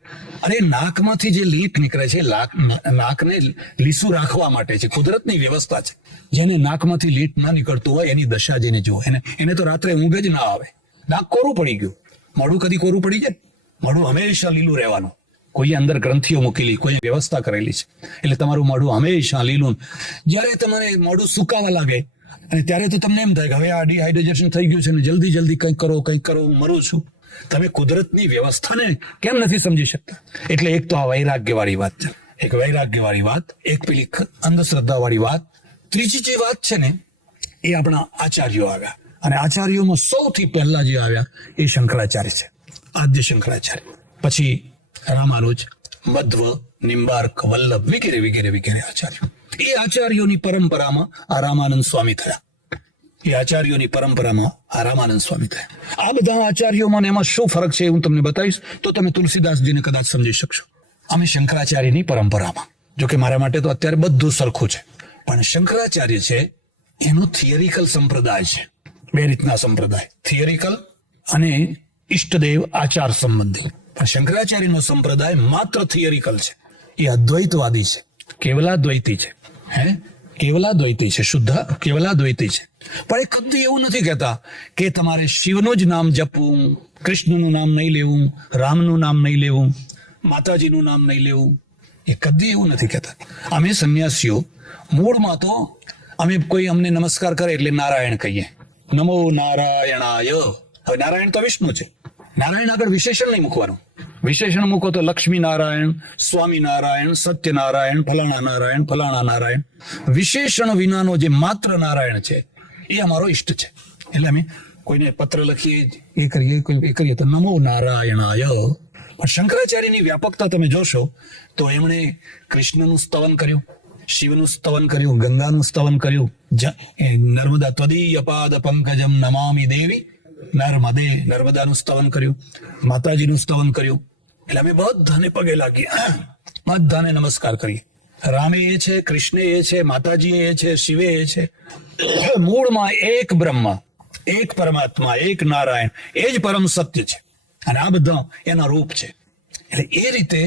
અરે નાકમાંથી જે લીંટ નીકળે છે, નાકને લીસું રાખવા માટે છે, કુદરતની વ્યવસ્થા છે. જેને નાકમાંથી લીંટ ના નીકળતું હોય એની દશા જેને જુઓ, એને તો રાત્રે ઊંઘ જ ના આવે. નાક કોરું પડી ગયું. મોઢું કદી કોરું પડી જાય? મોઢું હંમેશા લીલું રહેવાનું. કોઈએ અંદર ગ્રંથિઓ મૂકેલી, કોઈએ વ્યવસ્થા કરેલી છે, એટલે તમારું મોઢું હંમેશા લીલું. જ્યારે તમારે મોઢું સુકાવા લાગે અને ત્યારે તો તમને એમ થાય કે હવે આ ડિહાઇડ્રેશન થઈ ગયું છે ને જલ્દી કંઈક કરો, હું મરું છું. તમે કુદરતની વ્યવસ્થાને કેમ નથી સમજી શકતા? એટલે એક તો આ વૈરાગ્યવાળી વાત છે, એક પેલી અંધશ્રદ્ધાવાળી વાત. ત્રીજી જે વાત છે ને એ આપણા આચાર્યો આવ્યા, અને આચાર્યોમાં સૌથી પહેલા જે આવ્યા એ શંકરાચાર્ય છે, આદ્ય શંકરાચાર્ય. પછી રામાનુજ, મધ્વ, નિમ્બાર્ક, વલ્લભ વગેરે આચાર્યો. એ આચાર્યોની પરંપરામાં આ રામાનંદ સ્વામી થયા. આ બધા આચાર્યોમાં એમાં શું ફરક છે હું તમને બતાવીશ, તો તમે તુલસીદાસજીને કદાચ સમજી શકશો. અમે શંકરાચાર્યની પરંપરામાં, જો કે મારા માટે તો અત્યારે બધું સરખું છે, પણ શંકરાચાર્ય છે એનો થિયરિકલ સંપ્રદાય છે. 2 રીતના સંપ્રદાય, થિયરિકલ અને ઈષ્ટદેવ આચાર સંબંધી. પણ શંકરાચાર્યનો સંપ્રદાય માત્ર થિયરિકલ છે. એ અદ્વૈતવાદી છે, કેવલાદ્વૈતી છે, શુદ્ધ કેવલાદ્વૈતી છે. પણ એ કદી એવું નથી કહેતા કે તમારે શિવનું જ નામ જપવું, કૃષ્ણનું નામ નહીં લેવું, રામનું નામ નહીં લેવું, માતાજીનું નામ નહીં લેવું. એ કદી એવું નથી કહેતા. અમે સંન્યાસીઓ મૂળમાં તો અમને નમસ્કાર કરે એટલે નારાયણ કહીએ, નમો નારાયણાય. હવે નારાયણ તો વિષ્ણુ છે, નારાયણ આગળ વિશેષણ નહીં મૂકવાનું. વિશેષણ મૂકો તો લક્ષ્મી નારાયણ, સ્વામી નારાયણ, સત્યનારાયણ, ફલાણા નારાયણ. વિશેષણ વિનાનો જે માત્ર નારાયણ છે એ અમારો ઈષ્ટ છે. એટલે અમે કોઈને પત્ર લખીએ, એ કરીએ તો નમો નારાયણાય. પણ શંકરાચાર્યની વ્યાપકતા તમે જોશો તો એમણે કૃષ્ણનું સ્તવન કર્યું, શિવનું સ્તવન કર્યું, ગંગાનું સ્તવન કર્યું, નર્મદા ત્વદીય પાદ પંકજમ નમામિ દેવી નર્મદાનું સ્તવન કર્યું, માતાજીનું સ્તવન કર્યું, એટલે અમે બધાને પગે લાગીએ, બધાને નમસ્કાર કરીએ. રામે એ છે, કૃષ્ણ એ છે, માતાજી એ છે, શિવે એ છે. મૂળમાં એક બ્રહ્મ, એક પરમાત્મા, એક નારાયણ, એ જ પરમ સત્ય છે. અને આ બધા એના રૂપ છે. એટલે એ રીતે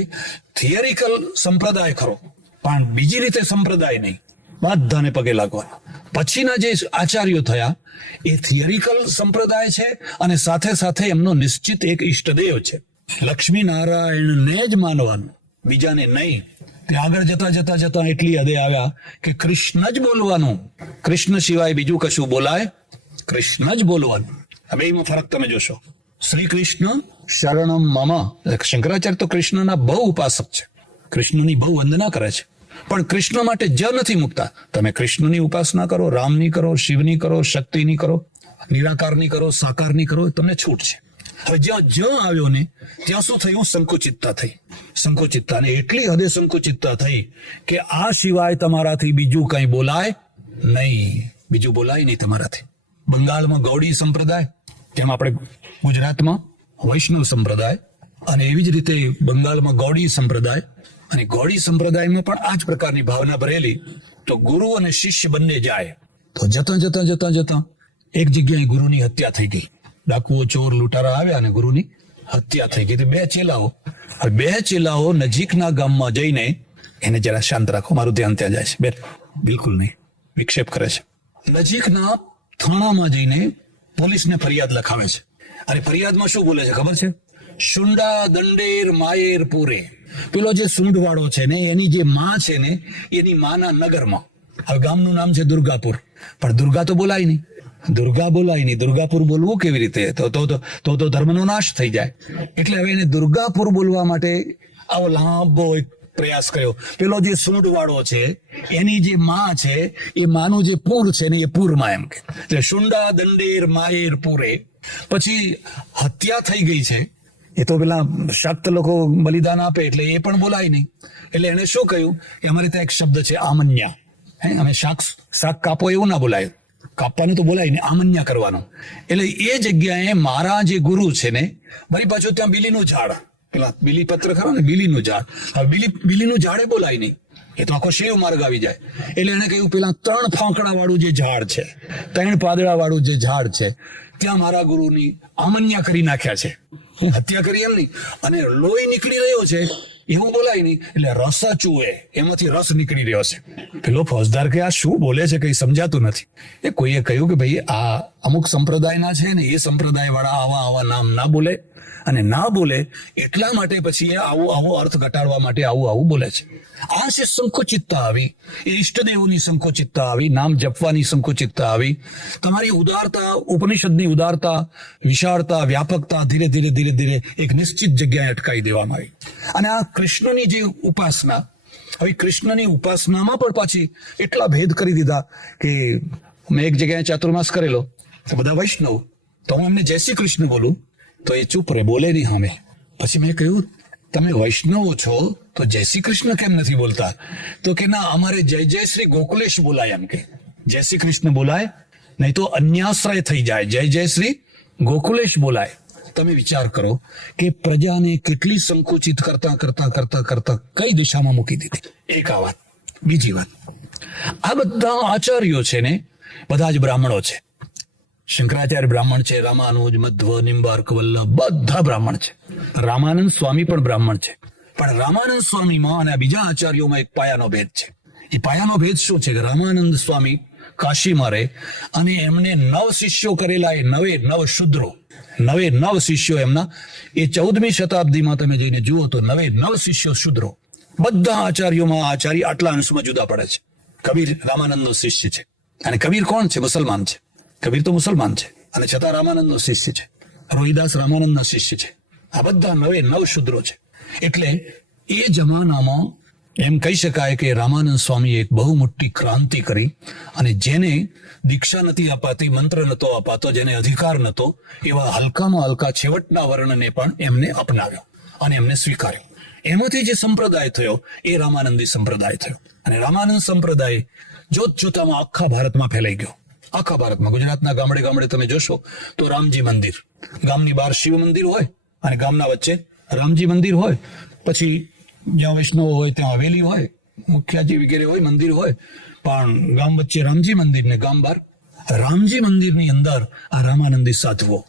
થિયરિકલ સંપ્રદાય ખરો, પણ બીજી રીતે સંપ્રદાય નહીં. બધાને પગે લાગવાના. પછીના જે આચાર્યો થયા એ થિયરિકલ સંપ્રદાય છે, અને સાથે સાથે એમનો નિશ્ચિત એક ઈષ્ટદેવ છે. લક્ષ્મી નારાયણને જ માનવાનું, બીજાને નહીં. તે આગળ જતા એટલી હદે આવ્યા કે કૃષ્ણ જ બોલવાનું, કૃષ્ણ સિવાય બીજું કશું બોલાય, કૃષ્ણ જ બોલવાનું. હવે એમાં ફરક તમે જોશો. શ્રી કૃષ્ણ શરણમ મમ. શંકરાચાર્ય તો કૃષ્ણના બહુ ઉપાસક છે, કૃષ્ણની બહુ વંદના કરે છે, પણ કૃષ્ણ માટે જ નથી મૂકતા. તમે કૃષ્ણની ઉપાસના કરો, રામની કરો, શિવની કરો, શક્તિની કરો, નિરાકારની કરો, સાકારની કરો, તમને છૂટ છે. હવે જ્યાં આવ્યો ને ત્યાં શું થયું? સંકુચિતતા થઈ. સંકુચિતતા ને એટલી હદે સંકુચિતતા થઈ કે આ સિવાય તમારાથી બીજું કઈ બોલાય નહીં, બીજું બોલાય નહીં તમારાથી. બંગાળમાં ગૌડી સંપ્રદાય, જેમ આપણે ગુજરાતમાં વૈષ્ણવ સંપ્રદાય, અને એવી જ રીતે બંગાળમાં ગૌડી સંપ્રદાય. અને ગૌડી સંપ્રદાયમાં પણ આ જ પ્રકારની ભાવના ભરેલી. તો ગુરુ અને શિષ્ય બંને જાય, તો જતા એક જગ્યાએ ગુરુની હત્યા થઈ ગઈ. ડાકુઓ, ચોર, લૂંટારા આવ્યા અને ગુરુની હત્યા થઈ ગઈ. બે ચેલાઓ નજીકના ગામમાં જઈને એને જરા શાંત રાખો, મારું ધ્યાન ત્યાં જાય છે, બિલકુલ નહીં, વિક્ષેપ કરે છે. નજીકના થાણામાં જઈને પોલીસને ફરિયાદ લખાવે છે. અને ફરિયાદમાં શું બોલે છે ખબર છે? શુંડા દંડેર માયેર પૂરે. પેલો જે સૂંઢ વાળો છે ને, એની જે માં છે ને, એની માના નગરમાં. હવે ગામનું નામ છે દુર્ગાપુર, પણ દુર્ગા તો બોલાય નહીં, દુર્ગાપુર બોલવું કેવી રીતે? તો ધર્મનો નાશ થઈ જાય. એટલે હવે એને દુર્ગાપુર બોલવા માટે આવો લાંબો એક પ્રયાસ કર્યો. પેલો જે સૂંઢ વાળો છે એની જે માં છે, એ માનું જે પૂર છે ને, એ પૂરમાં, એમ કે એટલે શુંડા દંડેર માયેર પૂરે. પછી હત્યા થઈ ગઈ છે, એ તો પેલા શાક્ત લોકો બલિદાન આપે એટલે એ પણ બોલાય નહીં. એટલે એને શું કહ્યું? એ અમારે ત્યાં એક શબ્દ છે આમન્યા. અમે શાક કાપો એવું ના બોલાય, કાપવાનું તો બોલાય ને, આમન્યા કરવાનું. એટલે એ જગ્યાએ મારા જે ગુરુ છે ને, મારી પાછું ત્યાં બીલીનું ઝાડ, પેલા બીલી પત્ર ખરો ને, બીલીનું ઝાડ. હવે બીલીનું ઝાડે બોલાય નહીં, એ તો આખો શિવ માર્ગ આવી જાય. એટલે એને કહ્યું પેલા 3 ફાંકડા વાળું જે ઝાડ છે, 3 પાદડા વાળું જે ઝાડ છે, ત્યાં મારા ગુરુની આમન્યા કરી નાખ્યા છે. હત્યા કરી એમ નહીં, અને લોહી નીકળી રહ્યો છે એવું બોલાય નહીં. એટલે રસ ચૂએ, એમાંથી રસ નીકળી રહ્યો છે. પેલો ફોજદાર કે આ શું બોલે છે, કઈ સમજાતું નથી. એ કોઈએ કહ્યું કે ભાઈ આ અમુક સંપ્રદાયના છે ને, એ સંપ્રદાય વાળા આવા નામ ના બોલે, અને ના બોલે એટલા માટે પછી એ આવો અર્થ ઘટાડવા માટે આવું બોલે છે. આ છે સંકુચિતતા આવી, એ ઈષ્ટદેવોની સંકુચિતતા આવી, નામ જપવાની સંકુચિતતા આવી. તમારી ઉદારતા, ઉપનિષદની ઉદારતા, વિશાળતા, વ્યાપકતા ધીરે ધીરે એક નિશ્ચિત જગ્યાએ અટકાવી દેવામાં આવી. અને આ કૃષ્ણની જે ઉપાસના, હવે કૃષ્ણની ઉપાસનામાં પણ પાછી એટલા ભેદ કરી દીધા કે મેં એક જગ્યાએ ચાતુર્માસ કરેલો, બધા વૈષ્ણવ, તો હું એમને જય શ્રી કૃષ્ણ બોલું તો એ ચૂપ રહે, બોલે નહીં સામે. પછી મેં કહ્યું તમે વૈષ્ણવો છો તો જય શ્રી કૃષ્ણ કેમ નથી બોલતા? તો કે ના, અમારે જય શ્રી ગોકુલેશ બોલાય. એમ કે જય શ્રી કૃષ્ણ બોલાય નહીં તો અન્યાશ્રય થઈ જાય, જય શ્રી ગોકુલેશ બોલાય. તમે વિચાર કરો કે પ્રજાને કેટલી સંકુચિત કરતા કઈ દિશામાં મૂકી દીધી. એક આ વાત. બીજી વાત, આ બધા આચાર્યો છે ને, બધા જ બ્રાહ્મણો છે. શંકરાચાર્ય બ્રાહ્મણ છે, રામાનુજ, મધ્વ, નિમ્બાર્ક, વલ્લભ બધા બ્રાહ્મણ છે. રામાનંદ સ્વામી પણ બ્રાહ્મણ છે. પણ રામાનંદ સ્વામીમાં અને બીજા આચાર્યોમાં એક પાયાનો ભેદ છે. એ પાયાનો ભેદ શું છે કે રામાનંદ સ્વામી કાશીમાં રહે અને એમને 9 શિષ્યો કરેલા, એ 9 શુદ્રો, 9 શિષ્યો એમના. એ 14મી શતાબ્દીમાં તમે જઈને જુઓ તો 9 શિષ્યો શુદ્રો. બધા આચાર્યોમાં આચાર્ય આટલા અંશમાં જુદા પડે છે. કબીર રામાનંદનો શિષ્ય છે, અને કબીર કોણ છે? મુસલમાન છે. કબીર તો મુસલમાન છે, અને છતાં રામાનંદનો શિષ્ય છે. રોહિદાસ રામાનંદના શિષ્ય છે. આ બધા 9 શુદ્રો છે. એટલે એ જમાનામાં એમ કહી શકાય કે રામાનંદ સ્વામી એક બહુ મોટી ક્રાંતિ કરી, અને જેને દીક્ષા નથી અપાતી, મંત્ર નતો અપાતો, જેને અધિકાર નતો, એવા હલકામાં હલકા છેવટના વર્ણને પણ એમને અપનાવ્યો અને એમને સ્વીકાર્યો. એમાંથી જે સંપ્રદાય થયો એ રામાનંદી સંપ્રદાય થયો. અને રામાનંદ સંપ્રદાય જોતજોતામાં આખા ભારતમાં ફેલાઈ ગયો. આખા ભારતમાં, ગુજરાતના ગામડે તમે જોશો તો રામજી મંદિર, ગામની બહાર શિવ મંદિર હોય અને ગામના વચ્ચે રામજી મંદિર હોય, પછી જ્યાં વૈષ્ણવ હોય ત્યાં હવેલી હોય, મુખ્યાજી વગેરે હોય, મંદિર હોય, પણ ગામ વચ્ચે રામજી મંદિર ને ગામ બહાર રામજી મંદિરની અંદર આ રામાનંદી સાધવો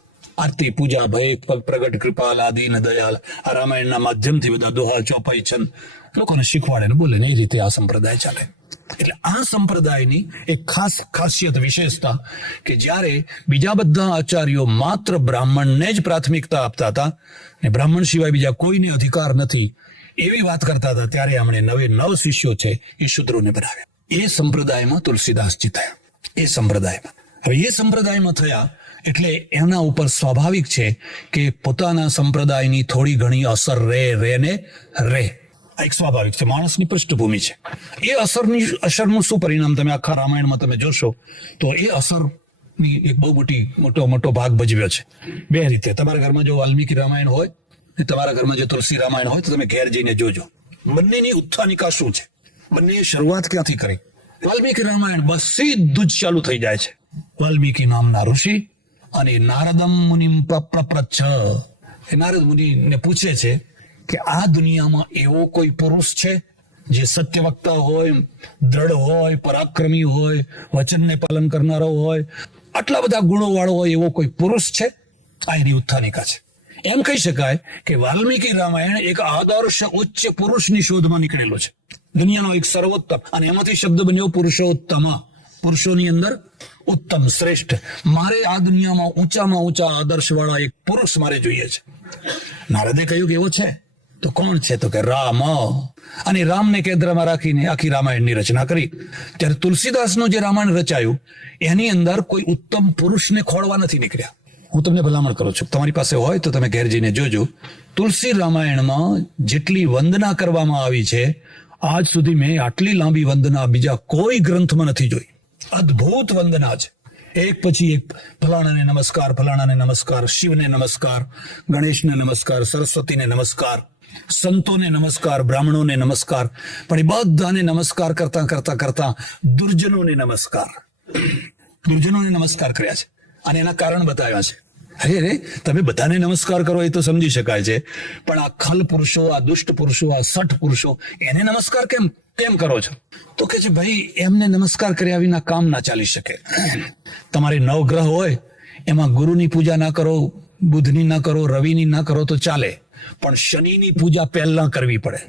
આરતી પૂજા ભય પગ પ્રગટ કૃપાલ આદિ ને દયાલ આ રામાયણના માધ્યમથી બધા દોહા ચોપાઈ છંદ લોકોને શીખવાડે ને બોલે ને એ રીતે આ સંપ્રદાય ચાલે. એટલે આ સંપ્રદાયની એક ખાસ ખાસિયત વિશેષતા કે જ્યારે બીજા બધા આચાર્યો માત્ર બ્રાહ્મણને જ પ્રાથમિકતા આપતા હતા ને બ્રાહ્મણ સિવાય બીજા કોઈને અધિકાર નથી એવી વાત કરતા હતા, ત્યારે એમણે નવ શિષ્યો છે એ શૂદ્રોને બનાવ્યા. એ સંપ્રદાયમાં તુલસીદાસજી થયા. એ સંપ્રદાયમાં હવે એ સંપ્રદાયમાં થયા એટલે એના ઉપર સ્વાભાવિક છે કે પોતાના સંપ્રદાયની થોડી ઘણી અસર રહે. આ એક સ્વાભાવિક છે, માણસની પૃષ્ઠભૂમિ છે. એ અસરનું શું પરિણામ તમે આખા રામાયણમાં તમે જોશો તો એ અસરની એક બહુ મોટો ભાગ ભજવ્યો છે. બે રીતે, તમારા ઘરમાં જો વાલ્મીકી રામાયણ હોય ને તમારા ઘરમાં જો તુલસી રામાયણ હોય તો તમે ઘેર જઈને જોજો બંનેની ઉત્થાનિકા શું છે, બંને શરૂઆત ક્યાંથી કરી. વાલ્મીકી રામાયણ બસ સીધું જ ચાલુ થઈ જાય છે. વાલ્મીકી નામના ઋષિ અને નારદમ મુનિમ પ્રપ્રચ્છ, એ નારદ મુનિને પૂછે છે કે આ દુનિયામાં એવો કોઈ પુરુષ છે જે સત્યવક્તા હોય, દ્રઢ હોય, પરાક્રમી હોય, વચનને પાલન કરનારો હોય, આટલા બધા ગુણો વાળો હોય એવો કોઈ પુરુષ છે? આ એની ઉત્થાનિકા છે. એમ કહી શકાય કે વાલ્મીકી રામાયણ એક આદર્શ ઉચ્ચ પુરુષની શોધમાં નીકળેલો છે, દુનિયાનો એક સર્વોત્તમ, અને એમાંથી શબ્દ બન્યો પુરુષોત્તમ. પુરુષોની અંદર ઉત્તમ, શ્રેષ્ઠ. મારે આ દુનિયામાં ઊંચામાં ઊંચા આદર્શ વાળા એક પુરુષ મારે જોઈએ છે. નારદે કહ્યું કે એવો છે તો કોણ છે? તો કે રામ. અને રામને કેન્દ્રમાં રાખીને આખી રામાયણની રચના કરી. ત્યારે તુલસીદાસનું જે રામાયણ રચાયું એની અંદર કોઈ ઉત્તમ પુરુષને ખોળવા નથી નીકળ્યા. હું તમને ભલામણ કરું છું, તમારી પાસે હોય તો તમે ઘેર જઈને જોજો. તુલસી રામાયણમાં જેટલી વંદના કરવામાં આવી છે આજ સુધી મેં આટલી લાંબી વંદના બીજા કોઈ ગ્રંથમાં નથી જોઈ. અદ્ભુત વંદના છે, એક પછી એક. ફલાણાને નમસ્કાર, ફલાણાને નમસ્કાર, શિવને નમસ્કાર, ગણેશને નમસ્કાર, સરસ્વતીને નમસ્કાર, સંતોને નમસ્કાર, બ્રાહ્મણોને નમસ્કાર, પણ એ બધાને નમસ્કાર કરતા કરતા કરતા દુર્જનોને નમસ્કાર કર્યા છે. અને એના કારણ બતાવ્યા છે. અરે તમે બધાને નમસ્કાર કરો એ તો સમજી શકાય છે, પણ આ ખલ પુરુષો, આ દુષ્ટ પુરુષો, આ સઠ પુરુષો, એને નમસ્કાર કેમ કરો છો? તો કે છે ભાઈ એમને નમસ્કાર કર્યા વિના કામ ના ચાલી શકે. તમારે નવગ્રહ હોય એમાં ગુરુની પૂજા ના કરો, બુધની ના કરો, રવિની ના કરો તો ચાલે, પણ શનિની પૂજા પહેલા કરવી પડે.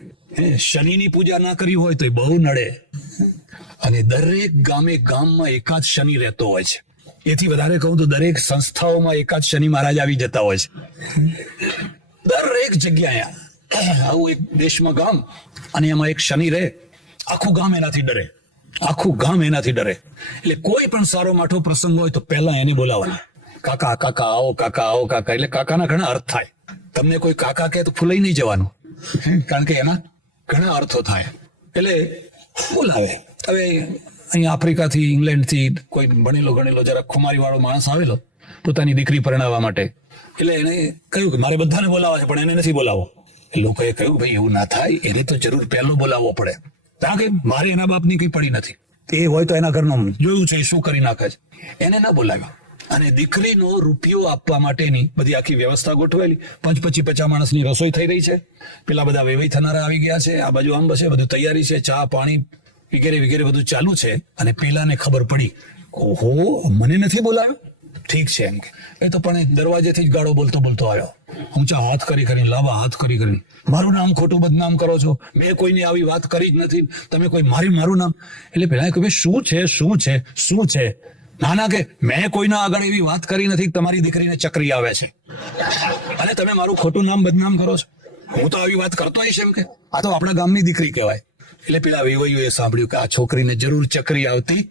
શનિની પૂજા ના કરી હોય તો બહુ નડે. અને દરેક ગામમાં એકાદ શનિ રહેતો હોય છે. એથી વધારે કહું તો દરેક સંસ્થાઓમાં એકાદ શનિ મહારાજ આવી જતા હોય છે. દરેક જગ્યાએ આવું એક દેશમાં ગામ અને એમાં એક શનિ રહે, આખું ગામ એનાથી ડરે. એટલે કોઈ પણ સારો માઠો પ્રસંગ હોય તો પહેલા એને બોલાવવાના. કાકા કાકા આવો, કાકા આવો, કાકા. એટલે કાકાના ઘણા અર્થ થાય. તમને કોઈ કાકા કહે તો ફૂલાઈ નહીં જવાનું, કારણ કે એના ઘણા અર્થો થાય. એટલે બોલાવે. હવે અહીંયા આફ્રિકાથી, ઇંગ્લેન્ડથી કોઈ ભણેલો જરા ખુમારી વાળો માણસ આવેલો પોતાની દીકરી પરણાવવા માટે. એટલે એને કહ્યું કે મારે બધાને બોલાવવા છે પણ એને નથી બોલાવો. લોકોએ કહ્યું ભાઈ એવું ના થાય, એને તો જરૂર પહેલો બોલાવવો પડે, કારણ કે મારે એના બાપની કઈ પડી નથી. એ હોય તો એના ઘરનું જોયું છે શું કરી નાખે છે. એને ના બોલાવ્યો. અને દીકરીનો રૂપિયો આપવા માટેની બધી આખી વ્યવસ્થા ગોઠવેલી. 50 માણસની રસોઈ થઈ રહી છે. પેલા બધા વેવાઈ થનારા આવી ગયા છે. આ બાજુ આમ બસે બધું તૈયારી છે, ચા પાણી વગેરે બધું ચાલુ છે. અને પેલાને ખબર પડી, ઓહો મને નથી બોલાવ્યો. ઠીક છે એમ કે એ તો પણ દરવાજેથી જ ગાળો બોલતો આવ્યો, ઊંચા હાથ કરી લાંબા હાથ કરી મારું નામ ખોટું બદનામ કરો છો, મેં કોઈની આવી વાત કરી જ નથી, તમે કોઈ મારું નામ. એટલે પેલા કહ્યું શું છે? ના કે મેં કોઈના આગળ એવી વાત કરી નથી, તમારી દીકરીને ચકરી આવે છે અને તમે મારું ખોટું નામ બદનામ કરો છો. હું તો આવી વાત કરતો હશે એમ કે આ તો આપણા ગામની દીકરી કહેવાય. એટલે પેલા વેવાઈઓએ સાંભળ્યું કે આ છોકરીને જરૂર ચકરી આવતી,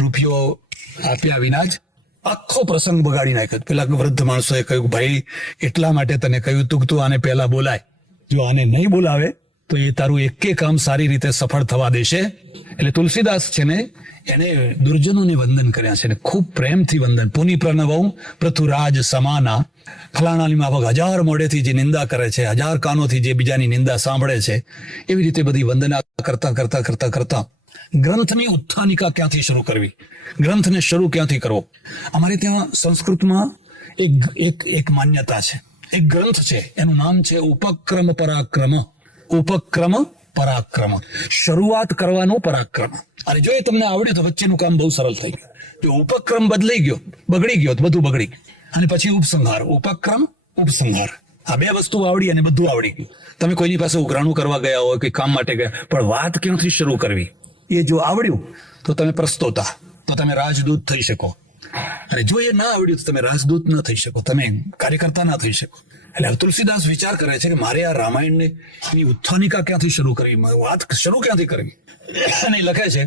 રૂપિયો આપ્યા વિના જ આખો પ્રસંગ બગાડી નાખ્યો. પેલા વૃદ્ધ માણસોએ કહ્યું ભાઈ એટલા માટે તને કહ્યું તું આને પહેલા બોલાય, જો આને નહીં બોલાવે તો એ તારું એકે કામ સારી રીતે સફળ થવા દેશે. એટલે તુલસીદાસ છે ને એને દુર્જનોને વંદન કર્યા છે ને ખૂબ પ્રેમથી વંદન. પુનિ પ્રણવઉ પૃથુરાજ સમાના. ફલાણાની માફક 1000 મોઢેથી જે નિંદા કરે છે, 1000 કાનોથી જે બીજાની નિંદા સાંભળે છે, એવી રીતે બધી વંદના કરતા ગ્રંથની ઉત્થાનિકા ક્યાંથી શરૂ કરવી, ગ્રંથને શરૂ ક્યાંથી કરવો. અમારે ત્યાં સંસ્કૃતમાં એક માન્યતા છે એક ગ્રંથ છે, એનું નામ છે ઉપક્રમ પરાક્રમ. ઉપક્રમ પરાક્રમ, શરૂઆત કરવાનું પરાક્રમ. અને જો એ તમને આવડે તો વચ્ચેનું કામ બહુ સરળ થઈ ગયું. જો ઉપક્રમ બગડી ગયો તો બધું બગડી ગયું. અને પછી ઉપસંહાર, ઉપક્રમ ઉપસંહાર, આ બે વસ્તુ આવડી અને બધું આવડી ગયું. તમે કોઈની પાસે ઉઘરાણું કરવા ગયા હોય, કોઈ કામ માટે ગયા, પણ વાત ક્યાંથી શરૂ કરવી એ જો આવડ્યું તો તમે પ્રસ્તોતા, તો તમે રાજદૂત થઈ શકો. અને જો એ ના આવડ્યું તો તમે રાજદૂત ન થઈ શકો, તમે કાર્યકર્તા ના થઈ શકો. એટલે તુલસીદાસ વિચાર કરે છે કે મારે આ રામાયણને એની ઉત્થાનિકા ક્યાંથી શરૂ કરવી, વાત શરૂ ક્યાંથી કરવી. અને એ લખે છે,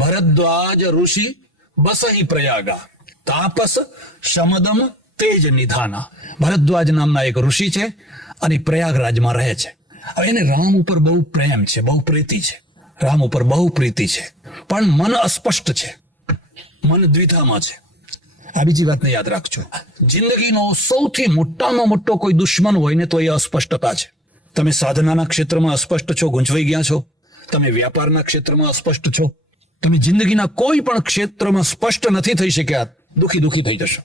ભરદ્વાજ ઋષિ બસહી પ્રયાગા તાપસ શમદમ તેજ નિધાના. ભરદ્વાજ નામના એક ઋષિ છે અને પ્રયાગરાજમાં રહે છે. હવે એને રામ ઉપર બહુ પ્રેમ છે, બહુ પ્રીતિ છે, રામ ઉપર બહુ પ્રીતિ છે, પણ મન અસ્પષ્ટ છે, મન દ્વિધામાં છે. આ બીજી વાતને યાદ રાખજો. જિંદગીનો સૌથી મોટામાં મોટો કોઈ દુશ્મન હોય ને તો એ અસ્પષ્ટતા છે. તમે સાધનાના ક્ષેત્રમાં અસ્પષ્ટ છો, ગૂંચવાઈ ગયા છો. તમે વ્યાપારના ક્ષેત્રમાં અસ્પષ્ટ છો. તમે જિંદગીના કોઈ પણ ક્ષેત્રમાં સ્પષ્ટ નથી થઈ શક્યા, દુખી થઈ જશો.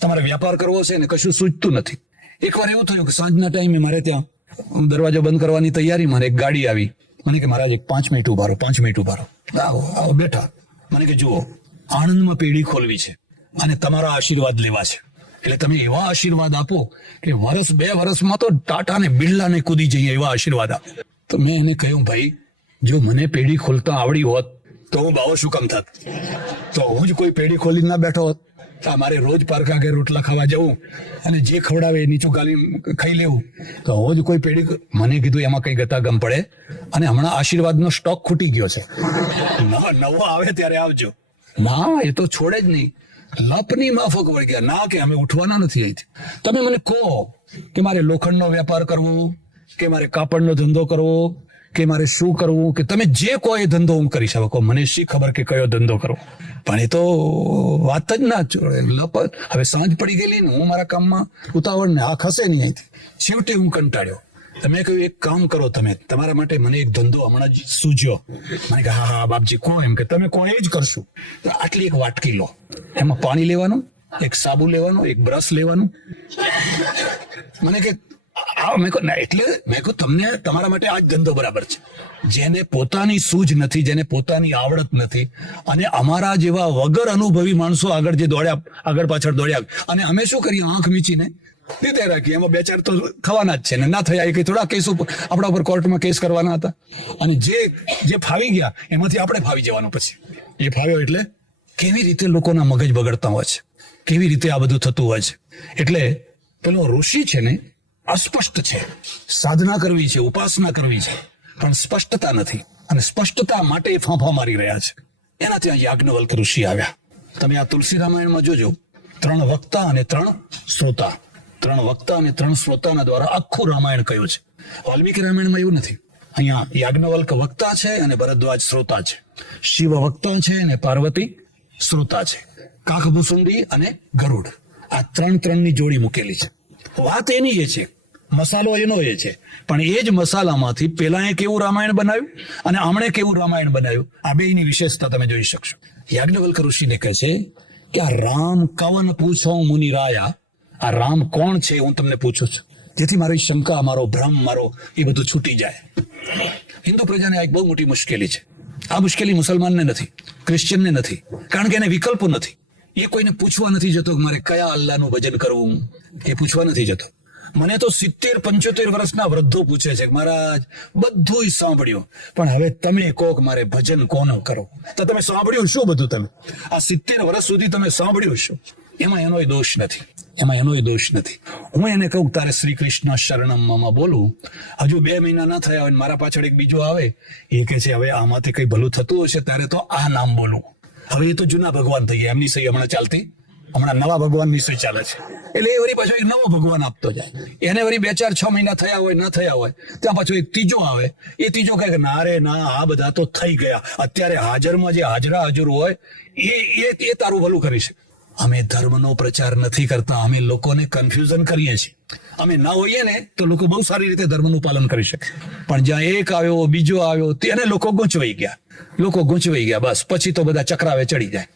તમારે વ્યાપાર કરવો છે ને કશું સૂચતું નથી. એકવાર એવું થયું કે સાંજના ટાઈમે મારે ત્યાં દરવાજો બંધ કરવાની તૈયારીમાં એક ગાડી આવી. મને કે મહારાજ એક 5 મિનિટ ઉભા રહો, 5 મિનિટ ઉભા રહો. આવો બેઠા. મને કે જુઓ, આણંદમાં પેઢી ખોલવી છે અને તમારા આશીર્વાદ લેવા છે. એટલે તમે એવા આશીર્વાદ આપો કે 1-2 વર્ષમાં તો ટાટા ને બિરલા ને કૂદી જઈએ, એવા આશીર્વાદ આપો. તો મેં એને કહ્યું, ભાઈ જો મને પેઢી ખોલતા આવડી હોત તો હું બાવો શું કામ થાત? તો હું જ કોઈ પેઢી ખોલી ના બેઠો હોત. મારે રોજ પારકા ઘેર રોટલા ખાવા જવું અને જે ખવડાવે નીચું ગાલી ખાઈ લેવું. તો હું જ કોઈ પેઢી, મને કીધું એમાં કઈ ગતાગમ પડે. અને હમણાં આશીર્વાદનો સ્ટોક ખૂટી ગયો છે, નવો આવે ત્યારે આવજો. ના, એ તો છોડે જ નહીં. લપની માફક વળી ગયા ના, કે અમે ઉઠવાના નથી અહીંથી. તમે મને કહો કે મારે લોખંડનો વેપાર કરવો, કે મારે કાપડનો ધંધો કરવો, કે મારે શું કરવું, કે તમે જે કહો એ ધંધો હું કરી શકો. મને શી ખબર કે કયો ધંધો કરવો? પણ એ તો વાત જ ના છોડે. લપ હવે સાંજ પડી ગયેલી ને હું મારા કામમાં ઉતાવળ ને આ ખસે નહીં અહીંથી. છેવટે હું કંટાળ્યો. તમે કહ્યું એક કામ કરો, તમે તમારા માટે મને એક ધંધો હમણાં જ સૂજ્યો. મને કે હા બાપજી કહો, એમ કે તમે કહો એ જ કરશું. આટલી એક વાટકી લો, એમાં પાણી લેવાનું, એક સાબુ લેવાનું, એક બ્રશ લેવાનું. મને કે મેં કહું ના, એટલે મેં કહું તમને તમારા માટે આ જ ધંધો બરાબર છે. જેને પોતાની સૂઝ નથી, જેને પોતાની આવડત નથી, અને અમારા જેવા વગર અનુભવી માણસો આગળ જે દોડ્યા, આગળ પાછળ દોડ્યા, અને અમે શું કરીએ, આંખ મીચીને લીધે રાખીએ. એમાં 2-4 તો થવાના જ છે ને, ના થયા એ કઈ થોડા કેસ આપણા ઉપર કોર્ટમાં કેસ કરવાના હતા. અને જે ફાવી ગયા એમાંથી આપણે ફાવી જવાનું. પછી એ ફાવ્યો એટલે કેવી રીતે લોકોના મગજ બગડતા હોય છે, કેવી રીતે આ બધું થતું હોય છે. એટલે પેલો ઋષિ છે ને અસ્પષ્ટ છે. સાધના કરવી છે, ઉપાસના કરવી છે, પણ સ્પષ્ટતા નથી. અને સ્પષ્ટતા માટે ફાંફા મારી રહ્યા છે. એના ત્યાં યાજ્ઞવલ્ક ઋષિ આવ્યા. તમે આ તુલસી રામાયણમાં જોજો, 3 વક્તા અને 3 શ્રોતા. 3 વક્તા અને 3 શ્રોતાના દ્વારા આખું રામાયણ કહ્યું છે. વાલ્મીકી રામાયણમાં એવું નથી. અહીંયા યાજ્ઞવલ્ક વક્તા છે અને ભરદ્વાજ શ્રોતા છે. શિવ વક્તા છે અને પાર્વતી શ્રોતા છે. કાકભૂસુંડી અને ગરુડ, આ 3-3ની જોડી મૂકેલી છે. વાત એની એ છે, મસાલો એનો એ છે, પણ એ જ મસાલામાંથી પેલાએ કેવું રામાયણ બનાવ્યું અને આમણે કેવું રામાયણ બનાવ્યું, આ બેની વિશેષતા તમે જોઈ શકશો. યાજ્ઞવલ્ક ઋષિને કહે છે કે આ રામ કવન પૂછો મુનિ રાયા, આ રામ કોણ છે હું તમને પૂછું છું, જેથી મારી શંકા, મારો ભ્રમ, મારો એ બધું છૂટી જાય. હિન્દુ પ્રજાને આ એક બહુ મોટી મુશ્કેલી છે. આ મુશ્કેલી મુસલમાનને નથી, ક્રિશ્ચિયનને નથી, કારણ કે એને વિકલ્પો નથી. એ કોઈને પૂછવા નથી જતો કે મારે કયા અલ્લાહનું ભજન કરવું, એ પૂછવા નથી જતો. મને તો 70-75 વર્ષના વૃદ્ધો પૂછે છે કે મહારાજ બધું સાંભળ્યું, પણ હવે તમે કહો કે મારે ભજન કોનું કરો. તો તમે સાંભળ્યું શું બધું? તમે આ 70 વર્ષ સુધી તમે સાંભળ્યું શું? એમાં એનોય દોષ નથી, એમાં એનોય દોષ નથી. હું એને કહું તારે શ્રી કૃષ્ણ શરણમ બોલું, હજુ 2 મહિના ના થયા હોય મારા પાછળ એક બીજો આવે, એ કે છે હવે આમાંથી કઈ ભલું થતું હશે ત્યારે તો આ નામ બોલું. હવે એ તો જૂના ભગવાન થઈ ગયા, એમની સહી હમણાં ચાલતી, હમણાં નવા ભગવાનની સહી ચાલે છે. એટલે એ વળી પાછો એક નવો ભગવાન આપતો જાય. એને વળી 2-4-6 મહિના થયા હોય, ના થયા હોય, ત્યાં પાછો એક ત્રીજો આવે. એ ત્રીજો કહે કે ના રે ના, આ બધા તો થઈ ગયા. અત્યારે હાજરમાં જે હાજરા હજુર હોય એ તારું ભલું કરી શકે. અમે ધર્મનો પ્રચાર નથી કરતા, અમે લોકોને કન્ફ્યુઝન કરીએ છીએ. અમે ના હોઈએ ને તો લોકો બહુ સારી રીતે ધર્મનું પાલન કરી શકે. પણ જ્યાં એક આવ્યો, બીજો આવ્યો, તેને લોકો ગૂંચવાઈ ગયા, બસ પછી તો બધા ચક્રાવે ચડી જાય.